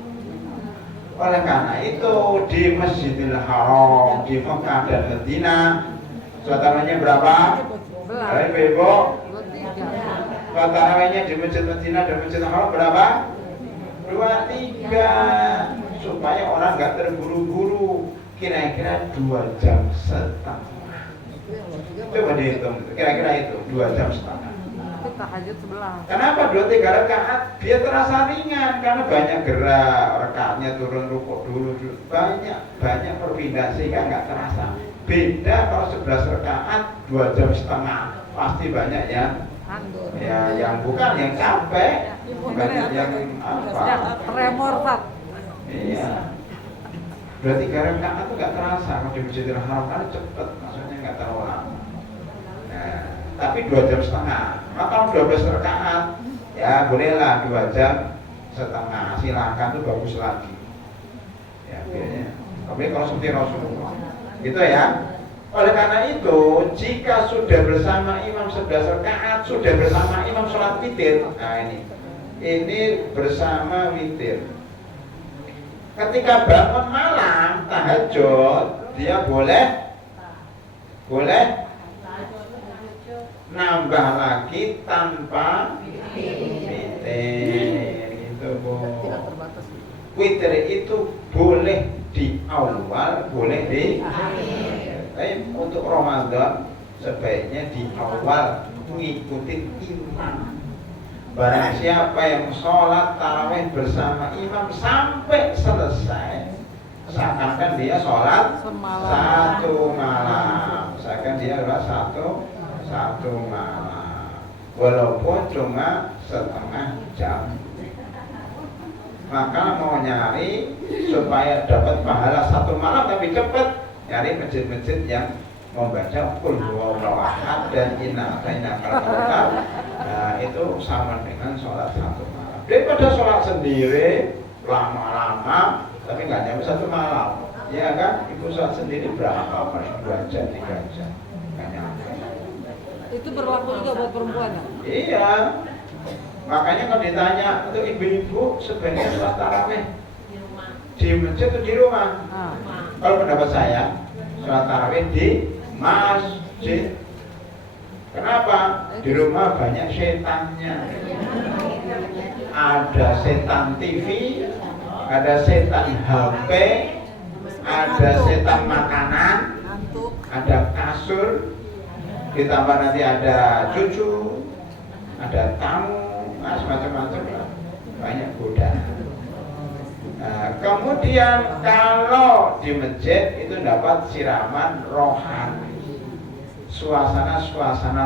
Oleh karena itu di Masjidil Haram, di Mekah dan Madinah, tarawihnya berapa? Ayo Ibu. Tarawihnya di Masjid Madinah dan Masjidil Haram berapa? 2-3, supaya orang nggak terburu-buru. Kira-kira 2 jam setengah. Coba dihitung, kira-kira itu 2 jam setengah. tahajud 11. Kenapa 2-3 rakaat? Dia terasa ringan karena banyak gerak, rakaatnya turun rukuk dulu, banyak perpindahan sehingga nggak terasa. Beda kalau 11 rakaat 2 jam setengah, pasti banyak yang Anggur. ya yang bukan yang capek, banyak yang apa? Tremor, Pak. Iya. 2-3 rakaat tuh nggak terasa kalau di Masjidil Haram kan cepet, maksudnya nggak terlalu lama. Nah, tapi 2 jam setengah. Maka kalau 12 rakaat, ya bolehlah 2 jam setengah. Silakan tuh bagus lagi. Ya, biasanya. Tapi kalau seperti Rasulullah, gitu ya. Oleh karena itu, jika sudah bersama imam 11 rakaat, sudah bersama imam sholat witir. Nah ini bersama witir. Ketika bangun malam tahajud, dia boleh nambah lagi tanpa witir, gitu Bu. Witir itu boleh di awal, boleh di akhir. Tapi untuk Ramadan sebaiknya di awal ngikutin imam. Barang siapa yang sholat tarawih bersama imam sampai selesai, seakan dia sholat satu malam. Seakan dia adalah satu malam, walaupun cuma setengah jam. Maka mau nyari supaya dapat pahala satu malam tapi cepat, nyari masjid-masjid yang membaca qul huwallahu ahad dan inna atainakal kautsar. Nah, itu sama dengan sholat satu malam. Daripada sholat sendiri lama-lama tapi nggak nyampe satu malam, ya kan? Ibu sholat sendiri berapa? Paling 2 jam, 3 jam, nggak nyampe. Itu berlaku juga buat perempuan ya? Iya. Makanya kalau ditanya untuk ibu-ibu sebaiknya sholat tarawih di masjid atau di rumah? Kalau pendapat saya, sholat tarawih di masjid. Kenapa? Di rumah banyak setannya. Ada setan TV, ada setan HP, ada setan makanan, ada kasur, ditambah nanti ada cucu, ada tamu, nah, semacam-macam, banyak godaan. Nah, kemudian kalau di masjid itu dapat siraman rohani, suasana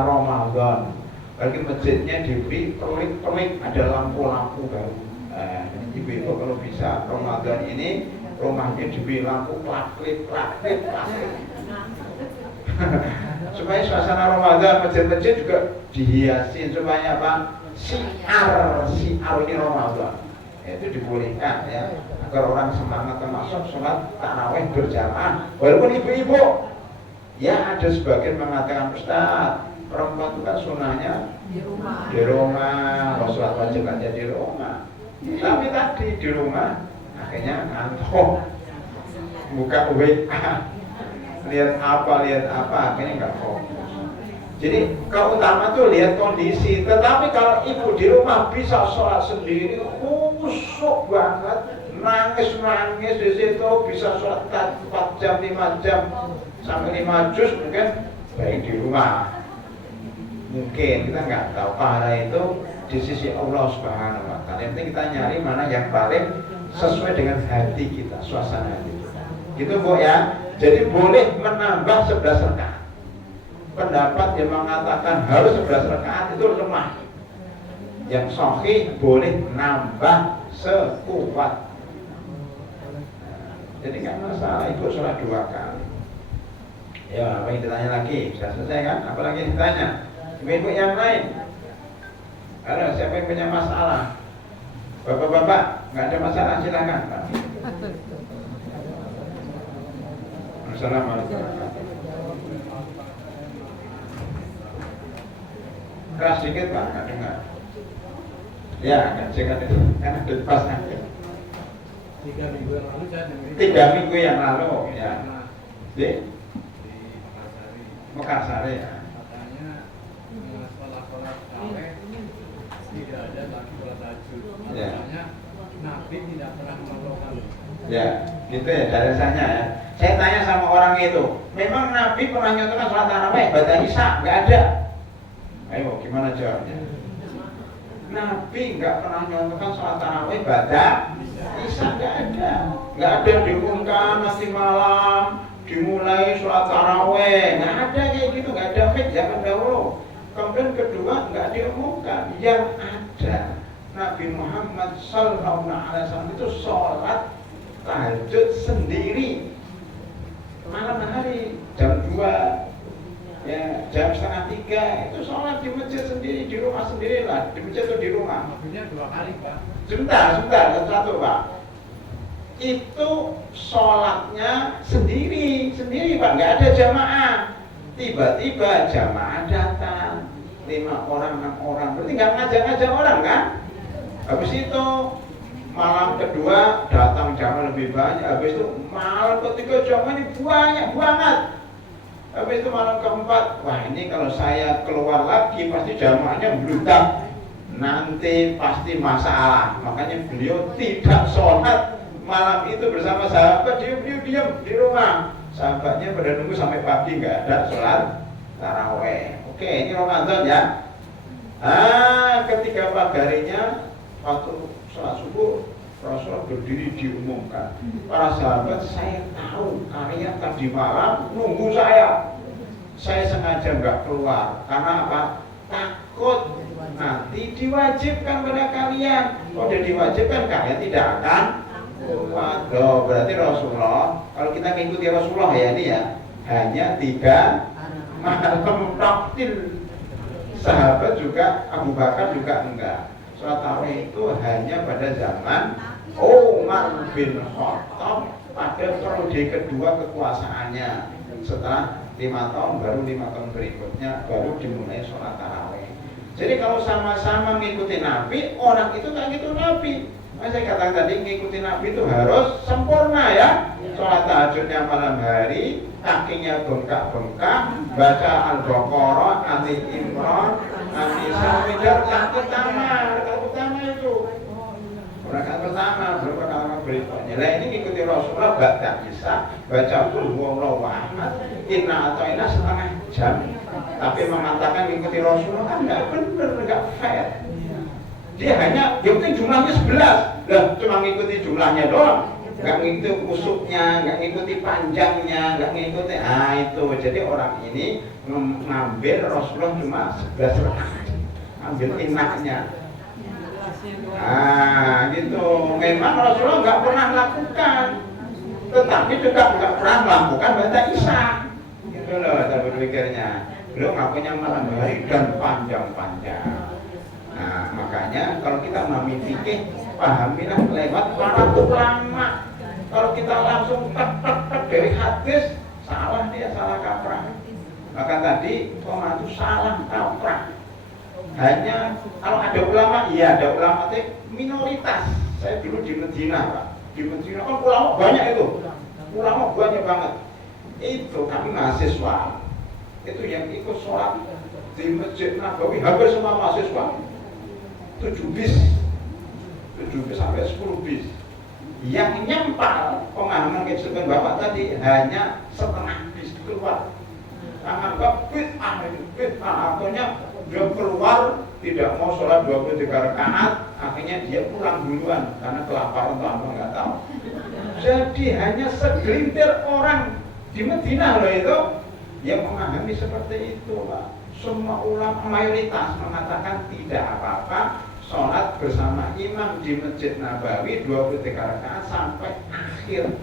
Ramadan. Bagi masjidnya diberi pelik-pelik, ada lampu-lampu baru. Nah, ibu-ibu kalau bisa Ramadan ini rumahnya diberi lampu klak-klik. Supaya suasana Ramadan masjid-masjid juga dihiasi supaya apa? Siar ini Ramadan. Itu dibolehkan ya, agar orang semangat termasuk sholat tarawih berjamaah. Walaupun ibu-ibu, ya ada sebagian mengatakan Ustaz, perempuan itu kan sunahnya di rumah, kalau sholat wajib aja di rumah. Tapi tadi di rumah akhirnya ngantuk, buka WA, lihat apa, akhirnya nggak fokus. Jadi keutama tuh lihat kondisi. Tetapi kalau ibu di rumah bisa sholat sendiri, khusyuk banget, nangis di situ, bisa sholat 4 jam, 5 jam, sampai 5 juz mungkin baik di rumah. Mungkin kita nggak tahu, pahala itu di sisi Allah Subhanahu wa Ta'ala. Yang penting kita nyari mana yang paling sesuai dengan hati kita, suasana hati kita. Gitu Bu ya. Jadi boleh menambah 11 rakaat. Pendapat yang mengatakan harus 11 rakaat itu lemah. Yang sahih boleh nambah sekuat. Jadi nggak masalah, ibu sholat 2 kali. Ya, apa yang ditanya lagi? Sudah selesai kan? Apalagi ditanya? Ibu-ibu yang lain, ada siapa yang punya masalah? Bapak-bapak, nggak ada masalah, silakan. Assalamualaikum. Keras sedikit Pak, nggak dengar. Ya, nggak dengar itu, karena lepas aja. 3 minggu yang lalu saya dengar. 3 minggu yang lalu, ya. Di Mekarsari. Ya. Sholat tarawih tidak ada lagi sholat tahajud. Ya. Makanya Nabi tidak pernah melakukan. Ya, gitu ya dasarnya ya. Saya tanya sama orang itu, memang Nabi pernah nyontohkan sholat tarawih, baca isya? Nggak ada. Ayo, gimana jawabnya? Nabi nggak pernah nyontohkan sholat tarawih baca isya, nggak ada diumumkan nanti malam dimulai sholat tarawih, nggak ada kayak gitu, nggak ada fix zaman dahulu. Kemudian kedua nggak diumumkan, yang ada Nabi Muhammad Sallallahu Alaihi Wasallam itu sholat tahajud sendiri malam hari jam 2 ya jam 2:30 itu sholat di masjid sendiri, di rumah sendiri lah, di masjid atau di rumah. Maksudnya 2 kali Pak. Sebentar, satu Pak. Itu sholatnya sendiri Pak, nggak ada jamaah. Tiba-tiba jamaah datang 5 orang, 6 orang, berarti nggak ngajak-ngajak orang kan? Habis itu malam kedua datang jamaah lebih banyak, habis itu malam ketiga jamaah ini banyak banget. Habis itu malam keempat, wah ini kalau saya keluar lagi pasti jamaahnya bludak, nanti pasti masalah. Makanya beliau tidak sholat malam itu bersama sahabat, beliau diam di rumah. Sahabatnya pada nunggu sampai pagi nggak ada sholat taraweh. Oke, ini Ramadan ya. Ketika pagi harinya waktu sholat subuh, Rasulullah berdiri diumumkan. Para sahabat, saya tahu kalian tadi malam nunggu saya. Saya sengaja nggak keluar karena apa? Takut nanti diwajibkan pada kalian. Kalau udah diwajibkan kalian tidak akan keluar. Loh, berarti Rasulullah, kalau kita mengikuti Rasulullah ya ini ya, hanya 3 malam taktil. Sahabat juga, Abu Bakar juga enggak. Sholat tarawih itu hanya pada zaman Umar bin Khattab pada periode kedua kekuasaannya. Setelah 5 tahun, baru 5 tahun berikutnya baru dimulai sholat tarawih. Jadi kalau sama-sama mengikuti Nabi, orang itu kan gitu Nabi. Saya katakan tadi mengikuti Nabi itu harus sempurna ya. Sholat tahajudnya malam hari, kakinya bengkak-bengkak, baca Al-Baqarah, Ali Imran, An-Nisa, rakaat pertama itu. Rakaat pertama, belum rakaat berikutnya. Nah ini ngikuti Rasulullah, baca Isa, baca Qul huwallahu ahad, inna ata'ina setengah jam. Tapi mengatakan mengikuti Rasulullah kan nggak benar, nggak fair. Dia hanya, yang penting jumlahnya 11. Lah, cuma ngikuti jumlahnya doang. Nggak ngikuti usuknya, nggak ngikuti panjangnya, nggak ngikuti, itu. Jadi orang ini ngambil Rasulullah cuma 11 rakaat. Ambil enaknya. Gitu. Memang Rasulullah nggak pernah melakukan, tetapi juga nggak pernah melakukan baca Isya. Gitu loh, cara berpikirnya. Beliau ngakunya malam hari dan panjang-panjang. Nah, makanya kalau kita memahami fikih, pahamilah lewat para ulama. Kalau kita langsung tek dari hadis, salah dia, salah kaprah. Maka tadi Thomas itu salah kaprah. Hanya kalau ada ulama, iya ada ulama itu minoritas. Saya dulu di Medina, Pak. Di Medina kan ulama banyak itu. Ulama banyak banget. Itu kami mahasiswa. Itu yang ikut sholat di Masjid Nabawi hampir semua mahasiswa. 7 bis sampai 10 bis. Yang nyempal pemahaman kehidupan Bapak tadi hanya setengah bis keluar. Anggap bid'ah, akhirnya dia keluar tidak mau sholat 23 rakaat, akhirnya dia pulang duluan karena kelaparan atau apa nggak tahu. Jadi hanya segelintir orang di Madinah loh itu yang memahami seperti itu, Pak. Semua ulama mayoritas mengatakan tidak apa-apa sholat bersama imam di Masjid Nabawi 23 rakaat sampai akhir.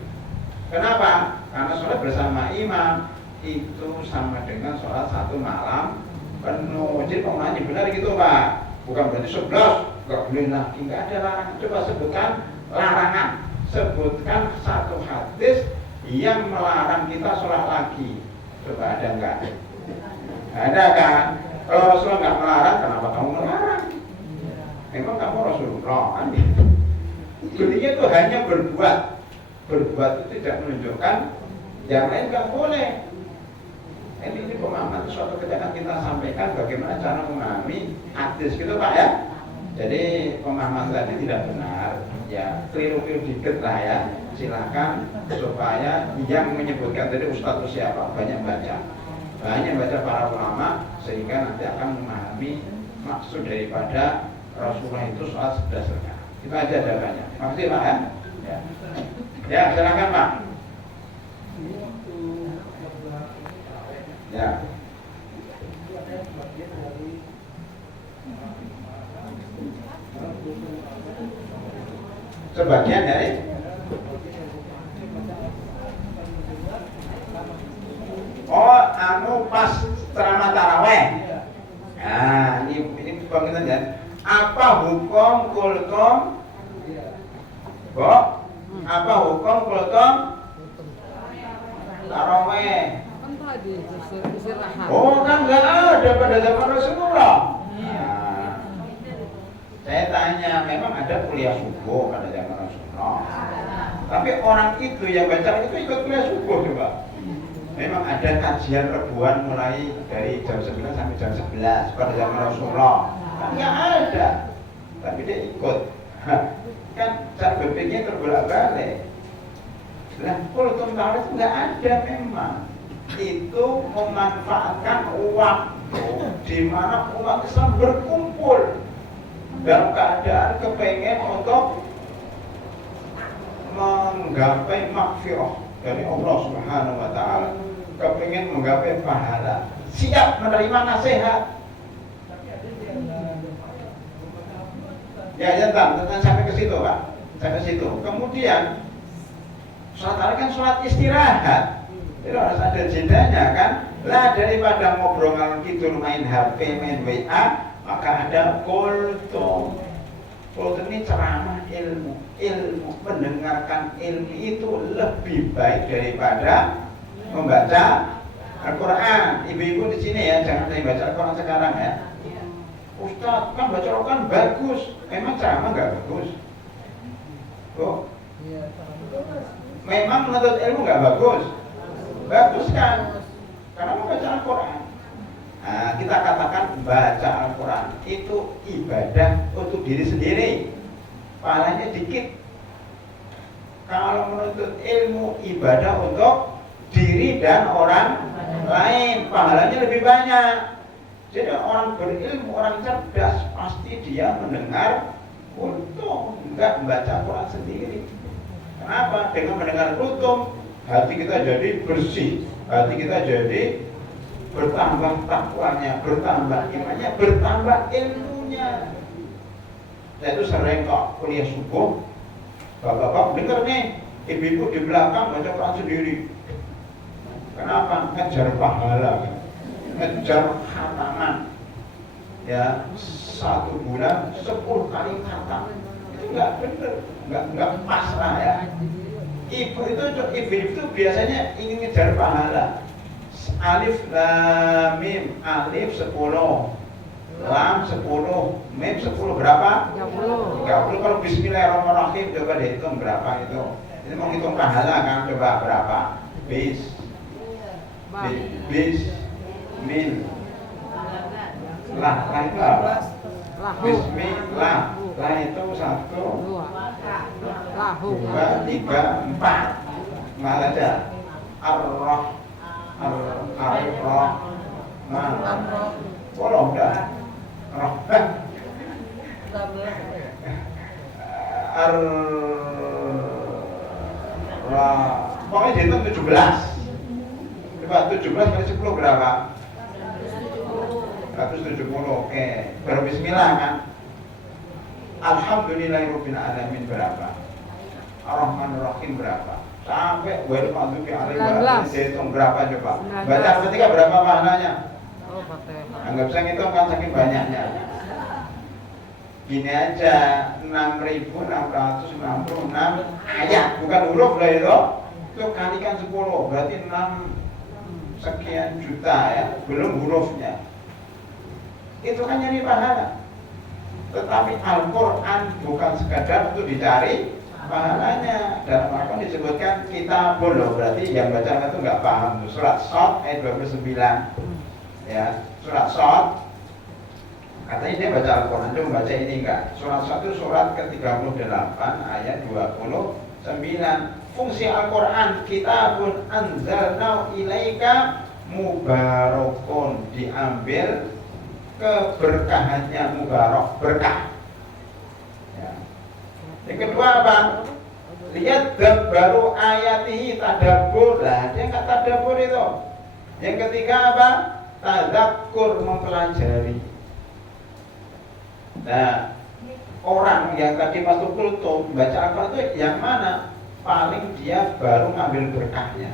Kenapa? Karena sholat bersama imam itu sama dengan sholat 1 malam penuh. Jadi pemahamannya benar gitu, Pak. Bukan berarti 11 nggak boleh lagi, nggak ada larangan. Coba sebutkan larangan. Sebutkan satu hadis yang melarang kita sholat lagi. Coba ada nggak? Ada kan? Kalau Rasulullah nggak melarang, kenapa kamu melarang? Memang kamu Rasulullah kan? Beliau itu hanya berbuat. Berbuat itu tidak menunjukkan yang lain nggak boleh. Ini pemahaman suatu ketika kita sampaikan bagaimana cara memahami hadis gitu, Pak ya. Jadi pemahaman tadi tidak benar, ya keliru-keliru dikit lah ya. Silakan supaya yang menyebutkan tadi Ustadz siapa banyak baca para ulama sehingga nanti akan memahami maksud daripada Rasulullah itu sholat 11 rakaat. Itu aja jawabannya. Makasih Pak ya. Ya, silakan Pak. Ya. Sebagian dari pas ceramah taraweh. Nah, ini pengen ya. Apa hukum kultum? Apa hukum kultum taraweh? Kan tadi istirahat. Oh, kan nggak ada pada zaman Rasulullah. Nah, saya tanya, memang ada kuliah subuh pada zaman Rasulullah. Tapi orang itu yang baca itu ikut kuliah subuh coba. Memang ada kajian rebuan mulai dari jam 9 sampai jam 11 pada zaman Rasulullah. Kan nggak ada, tapi dia ikut. Kan cara berpikirnya terbolak-balik. Nah, kultum tarawih itu nggak ada memang. Itu memanfaatkan waktu di mana umat Islam berkumpul dalam keadaan kepengen untuk menggapai maghfirah dari Allah Subhanahu wa taala, kepengen menggapai pahala, siap menerima nasihat. Ya, sampai ke situ, Pak. Sampai situ. Kemudian sholat tarawih kan sholat istirahat. Itu harus ada jedanya kan. Lah daripada ngobrol ngalor ngidul main HP, main WA, maka ada kultum. Kultum ini ceramah ilmu, mendengarkan ilmu itu lebih baik daripada membaca Al-Quran. Ibu-ibu di sini ya, jangan saya baca Al-Quran sekarang ya. Ustaz, kan baca Al-Quran bagus, memang ceramah nggak bagus? Oh, memang menuntut ilmu nggak bagus? Bagus kan? Karena membaca Al-Quran. Nah, kita katakan baca Al-Quran itu ibadah untuk diri sendiri, pahalanya dikit. Kalau menuntut ilmu, ibadah untuk diri dan orang lain, pahalanya lebih banyak. Jadi orang berilmu, orang cerdas, pasti dia mendengar kultum, enggak membaca Al-Quran sendiri. Kenapa? Dengan mendengar kultum, hati kita jadi bersih, hati kita jadi bertambah takwanya, bertambah imannya, bertambah ilmunya. Saya itu sering kok kuliah subuh, bapak-bapak dengar nih, ibu-ibu di belakang baca Quran sendiri. Kenapa? Ngejar pahala kan? Ngejar khataman. Ya, 1 bulan 10 kali khatam. Itu nggak bener, nggak pas lah ya. Ibu itu biasanya ingin ngejar pahala. Alif lam mim, alif 10, lam 10, mim 10 berapa? 30. 30. Kalau bismillahirrahmanirrahim coba dihitung berapa itu? Ini mau hitung pahala kan, coba berapa? Bismillah. Lah itu apa? Bismillah. Lah itu 1, 2, 3, 4. Malah aja. Bolong dah. Pokoknya dihitung 17. Coba 17 kali 10 berapa? 170. Oke. Baru bismillah kan? Alhamdulillahirabbil alamin berapa? Ar-Rahmanir-Rahim berapa? Sampai wal maghdubi alaihim dihitung berapa coba? Baca Al-Fatihah berapa pahalanya? Oh, Fatihah. Anggap saya ngitung kan saking banyaknya. Gini aja, 6.666 ayat, bukan huruf lah itu. Itu kalikan 10, berarti 6 sekian juta ya, belum hurufnya. Itu kan nyari pahala. Tetapi Al-Quran bukan sekadar untuk dicari pahalanya. Dalam Al-Quran disebutkan kitabul, berarti yang baca itu nggak paham. Surat Shad ayat 29 ya, surat Shad katanya dia baca Al-Quran, dia membaca ini enggak. Surat Shad itu surat ke-38 ayat 29. Fungsi Al-Quran, kitabun anzalnahu ilaika mubarakun, diambil keberkahannya, mubarak, berkah. Yang kedua apa? Lihat baru ayatihi tadabbur. Lah, dia nggak tadabbur itu. Yang ketiga apa? Tadakkur, mempelajari. Nah, orang yang tadi masuk kultum baca Al-Quran itu yang mana? Paling dia baru ngambil berkahnya.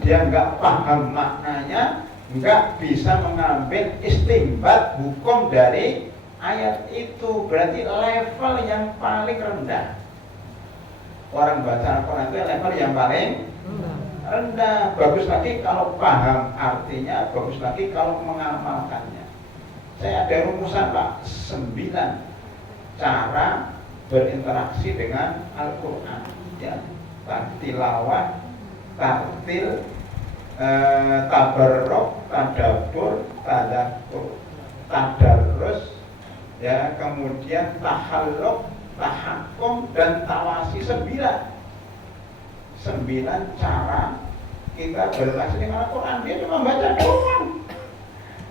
Dia nggak paham maknanya, nggak bisa mengambil istimbat hukum dari ayat itu. Berarti level yang paling rendah. Orang baca Al-Quran itu level yang paling rendah. Bagus lagi kalau paham artinya, bagus lagi kalau mengamalkannya. Saya ada rumusan Pak, 9 cara berinteraksi dengan Al-Quran, ya. Tilawah, tartil, tabarruk, tadabbur, tadakkur, tadarrus, ya, kemudian tahalluk, tahakum, dan tawasi. 9 cara kita berinteraksi dengan Al-Quran. Dia cuma baca doang,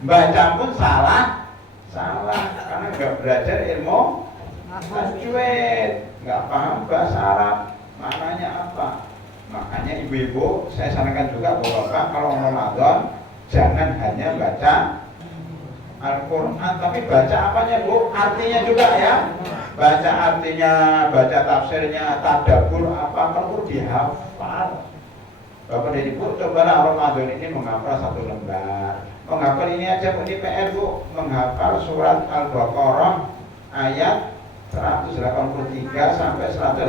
baca pun salah karena nggak belajar ilmu tajwid, nggak paham bahasa Arab maknanya apa. Makanya ibu-ibu saya sarankan juga bapak kalau Ramadan jangan hanya baca Al-Quran, tapi baca apanya Bu? Artinya juga ya. Baca artinya, baca tafsirnya, tadabbur apa perlu dihafal. Bapak dan Ibu cobalah Ramadan ini menghafal 1 lembar. Menghafal ini aja Bu, ini PR Bu, menghafal surat Al-Baqarah ayat 183 sampai 187.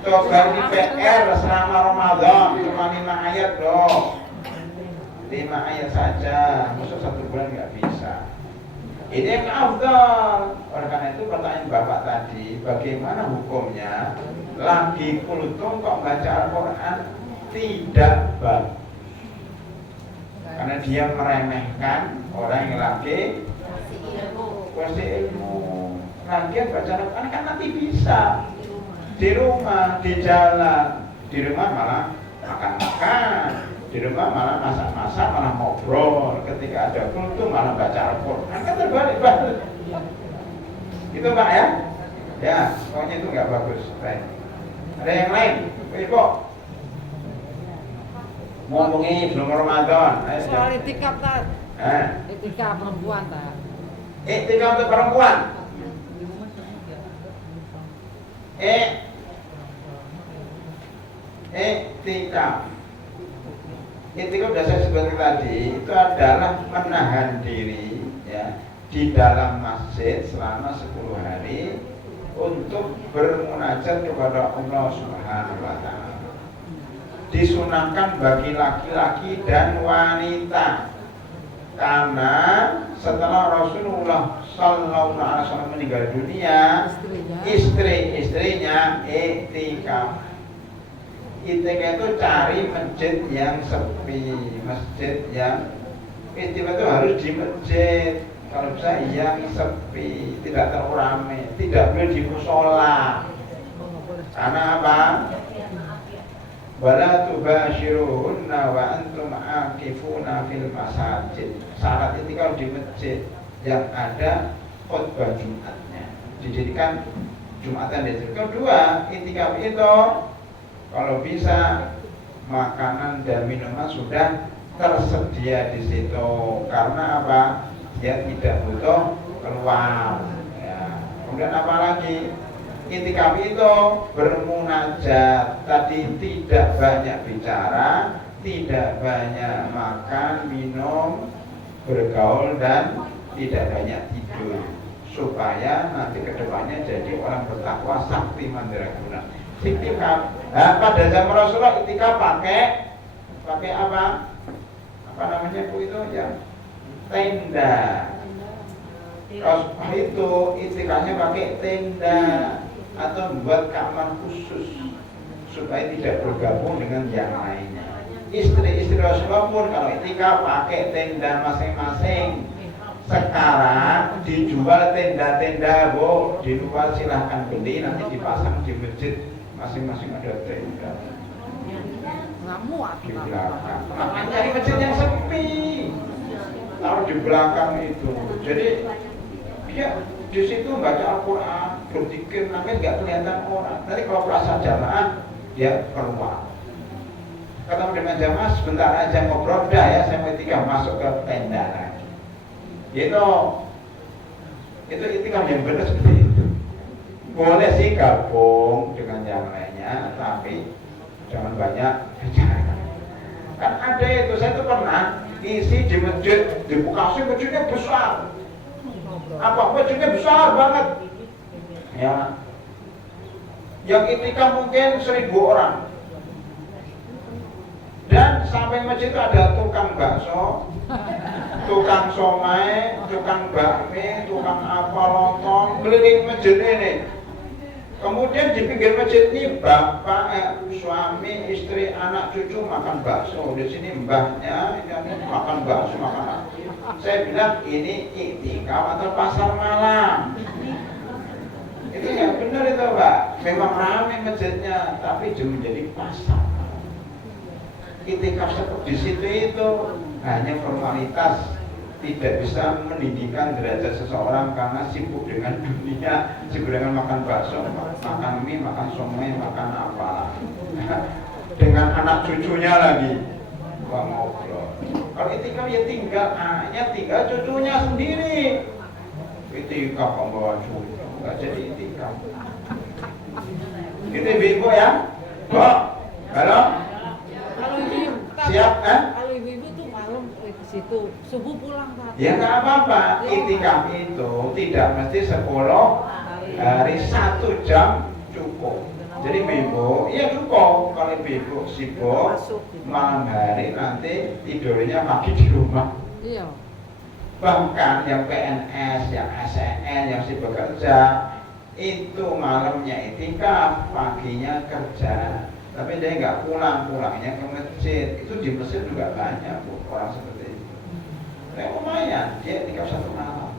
Coba ini PR selama Ramadan cuma 5 ayat dong. 5 ayat saja, masuk 1 bulan nggak bisa. Ini yang afdal. Oleh karena itu pertanyaan Bapak tadi, bagaimana hukumnya? Lagi kultum kok baca Al-Quran tidak bagus. Karena dia meremehkan orang yang lagi kursi ilmu. Lagian baca Al-Quran kan nanti bisa di rumah, di jalan. Di rumah malah makan-makan, di rumah malah masak-masak, malah ngobrol. Ketika ada kultum malah baca Al-Quran, kan terbalik-balik. Itu Pak ya? Ya, pokoknya itu nggak bagus. Baik. Ada yang lain? Ibu ngomongin belum Ramadan. Soal itikaf tak? Itikaf perempuan tak? Itikaf untuk perempuan. Itikaf sudah saya sebutkan tadi, itu adalah menahan diri ya di dalam masjid selama 10 hari untuk bermunajat kepada Allah Subhanahu wa Ta'ala. Disunahkan bagi laki-laki dan wanita, karena setelah Rasulullah Sallallahu Alaihi Wasallam meninggal dunia, istrinya itikaf. Itikaf itu cari masjid yang sepi, masjid yang itikaf itu harus di masjid. Kalau bisa yang sepi, tidak terlalu ramai, tidak boleh di musola. Karena apa? Wala tubashiruhunna wa antum aqifuna fil masajid. Syarat itikaf di masjid yang ada khutbah Jumatnya, dijadikan Jumatan di situ. Kedua, itikaf itu kalau bisa makanan dan minuman sudah tersedia di situ. Karena apa? Dia tidak butuh keluar. Ya. Kemudian apa lagi? Itikaf itu bermunajat. Tadi tidak banyak bicara, tidak banyak makan, minum, bergaul, dan tidak banyak tidur, supaya nanti kedepannya jadi orang bertakwa sakti mandraguna. Itikaf. Nah, pada zaman Rasulullah itikaf pakai apa? Apa namanya Bu itu ya? Tenda. Rasulullah itu itikafnya pakai tenda atau membuat kamar khusus supaya tidak bergabung dengan yang lainnya. Istri-istri Rasulullah pun kalau itikaf pakai tenda masing-masing. Sekarang dijual tenda-tenda Bu, di luar silahkan beli, nanti dipasang di masjid masing-masing ada tenda. Nggak muat Di belakang. Makanya masjid yang sepi. Taruh di belakang itu. Jadi Ya, di situ baca Al-Quran, berzikir, nangis nggak kelihatan orang. Nanti kalau puasa jamaah, dia keluar. Ketemu dengan jamaah, sebentar aja ngobrol, dah ya, saya mau itikaf, masuk ke tenda lagi. Itu itikaf yang benar seperti itu. Boleh sih gabung dengan yang lainnya, tapi jangan banyak bicara. Kan ada itu, saya tuh pernah isi di masjid, di Bekasi masjidnya besar. Apa masjidnya besar banget. Ya. Yang itikaf mungkin 1.000 orang. Dan sampai masjid itu ada tukang bakso, tukang somai, tukang bakmi, tukang apa lontong, keliling masjid ini. Kemudian di pinggir masjid ini bapak, suami, istri, anak, cucu makan bakso. Di sini mbahnya makan bakso, makan apa. Saya bilang ini iktikaf atau pasar malam. Itu yang benar itu Pak. Memang ramai masjidnya, tapi menjadi pasar. Iktikaf seperti di situ itu hanya formalitas, tidak bisa meninggikan derajat seseorang karena sibuk dengan dunia, sibuk dengan makan bakso, makan mie, makan somai, makan apa, dengan anak cucunya lagi, wah ngobrol. Kalau itikaf ya tinggal anaknya, tinggal cucunya sendiri. Itikaf membawa cucu, nggak jadi itikaf. Gitu ibu ya, kok, halo? Kalau ibu Siap, Kalau ibu tuh malam ke situ, subuh pulang Pak. Ya nggak apa-apa, itikaf itu tidak mesti 10 hari, 1 jam cukup. Jadi ibu, iya cukup. Kalau ibu sibuk malam hari nanti tidurnya pagi di rumah. Iya. Bahkan yang PNS, yang ASN, yang sibuk kerja itu malamnya itikaf, paginya kerja. Tapi dia nggak pulangnya ke masjid. Itu di Mesir juga banyak Bu, orang seperti itu. Lumayan, dia itikaf 1 malam.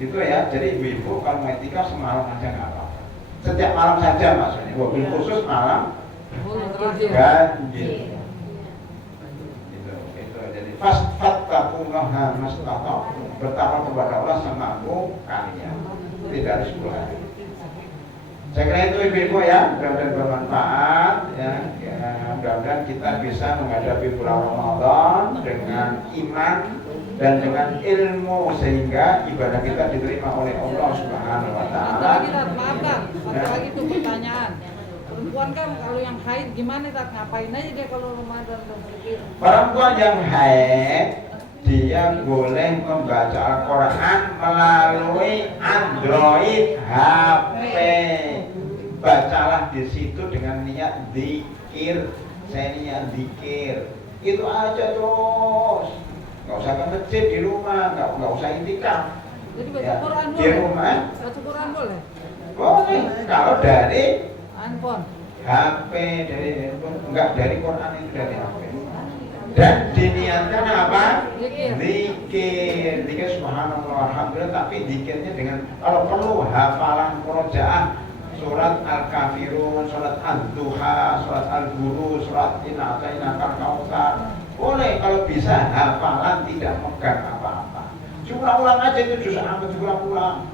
Gitu ya. Jadi ibu-ibu kalau mau itikaf semalam aja nggak apa-apa. Setiap malam saja maksudnya. Wabil khusus malam ganjil. Gitu. Jadi fattaqullaha mastata'tum. Bertakwa kepada Allah semampu kalian. Tidak harus 10 hari. Saya kira itu ibu-ibu ya, mudah-mudahan bermanfaat ya, mudah-mudahan kita bisa menghadapi bulan Ramadan dengan iman dan dengan ilmu sehingga ibadah kita diterima oleh Allah Subhanahu wa taala. Satu lagi tuh pertanyaan. Perempuan kan kalau yang haid gimana Tat? Ngapain aja dia kalau Ramadan dan sedikit? Perempuan yang haid dia boleh membaca Al-Quran melalui Android HP. Bacalah di situ dengan niat zikir. Saya niat zikir. Itu aja terus. Nggak usah ke masjid, di rumah, nggak usah itikaf. Jadi baca Quran boleh? Di rumah Baca Quran boleh? boleh. Kalau dari Handphone? HP, dari handphone, enggak dari Quran itu dari HP. Dan diniatkan apa? Zikir subhanallah alhamdulillah, tapi zikirnya dengan kalau perlu hafalan murojaah surat Al-Kafirun, surat Ad-Duha, surat Al-Buru, surat Inna Atainakal Kautsar. Boleh kalau bisa hafalan, tidak megang apa-apa. Cuma ulang aja itu juz amat ulang-ulang.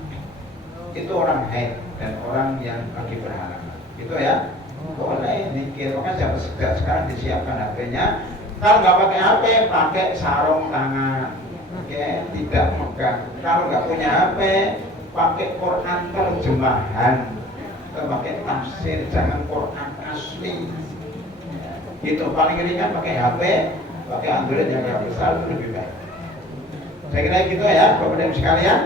Itu orang haid dan orang yang lagi berhalangan. Gitu ya. Boleh zikir. Makanya sekarang disiapkan HP-nya. Kalau nggak pakai HP, pakai sarung tangan. Oke, tidak megang. Kalau nggak punya HP, pakai Quran terjemahan. Atau pakai tafsir, jangan Quran asli. Itu paling ringan pakai HP, pakai Android yang lebih besar itu lebih baik. Saya kira gitu ya, Bapak-Ibu sekalian.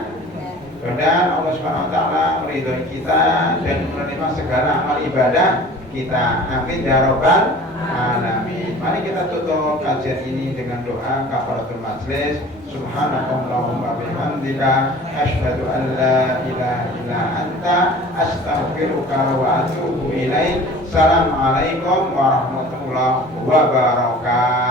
Mudah-mudahan Allah Subhanahu wa taala meridhoi kita dan menerima segala amal ibadah kita. Amin ya rabbal alamin. Mari kita tutup kajian ini dengan doa kafaratul majlis. Subhanakallahumma bihamdika asyhadu an la ilaha illa anta astaghfiruka wa atubu ilaik. Assalamualaikum warahmatullahi wabarakatuh.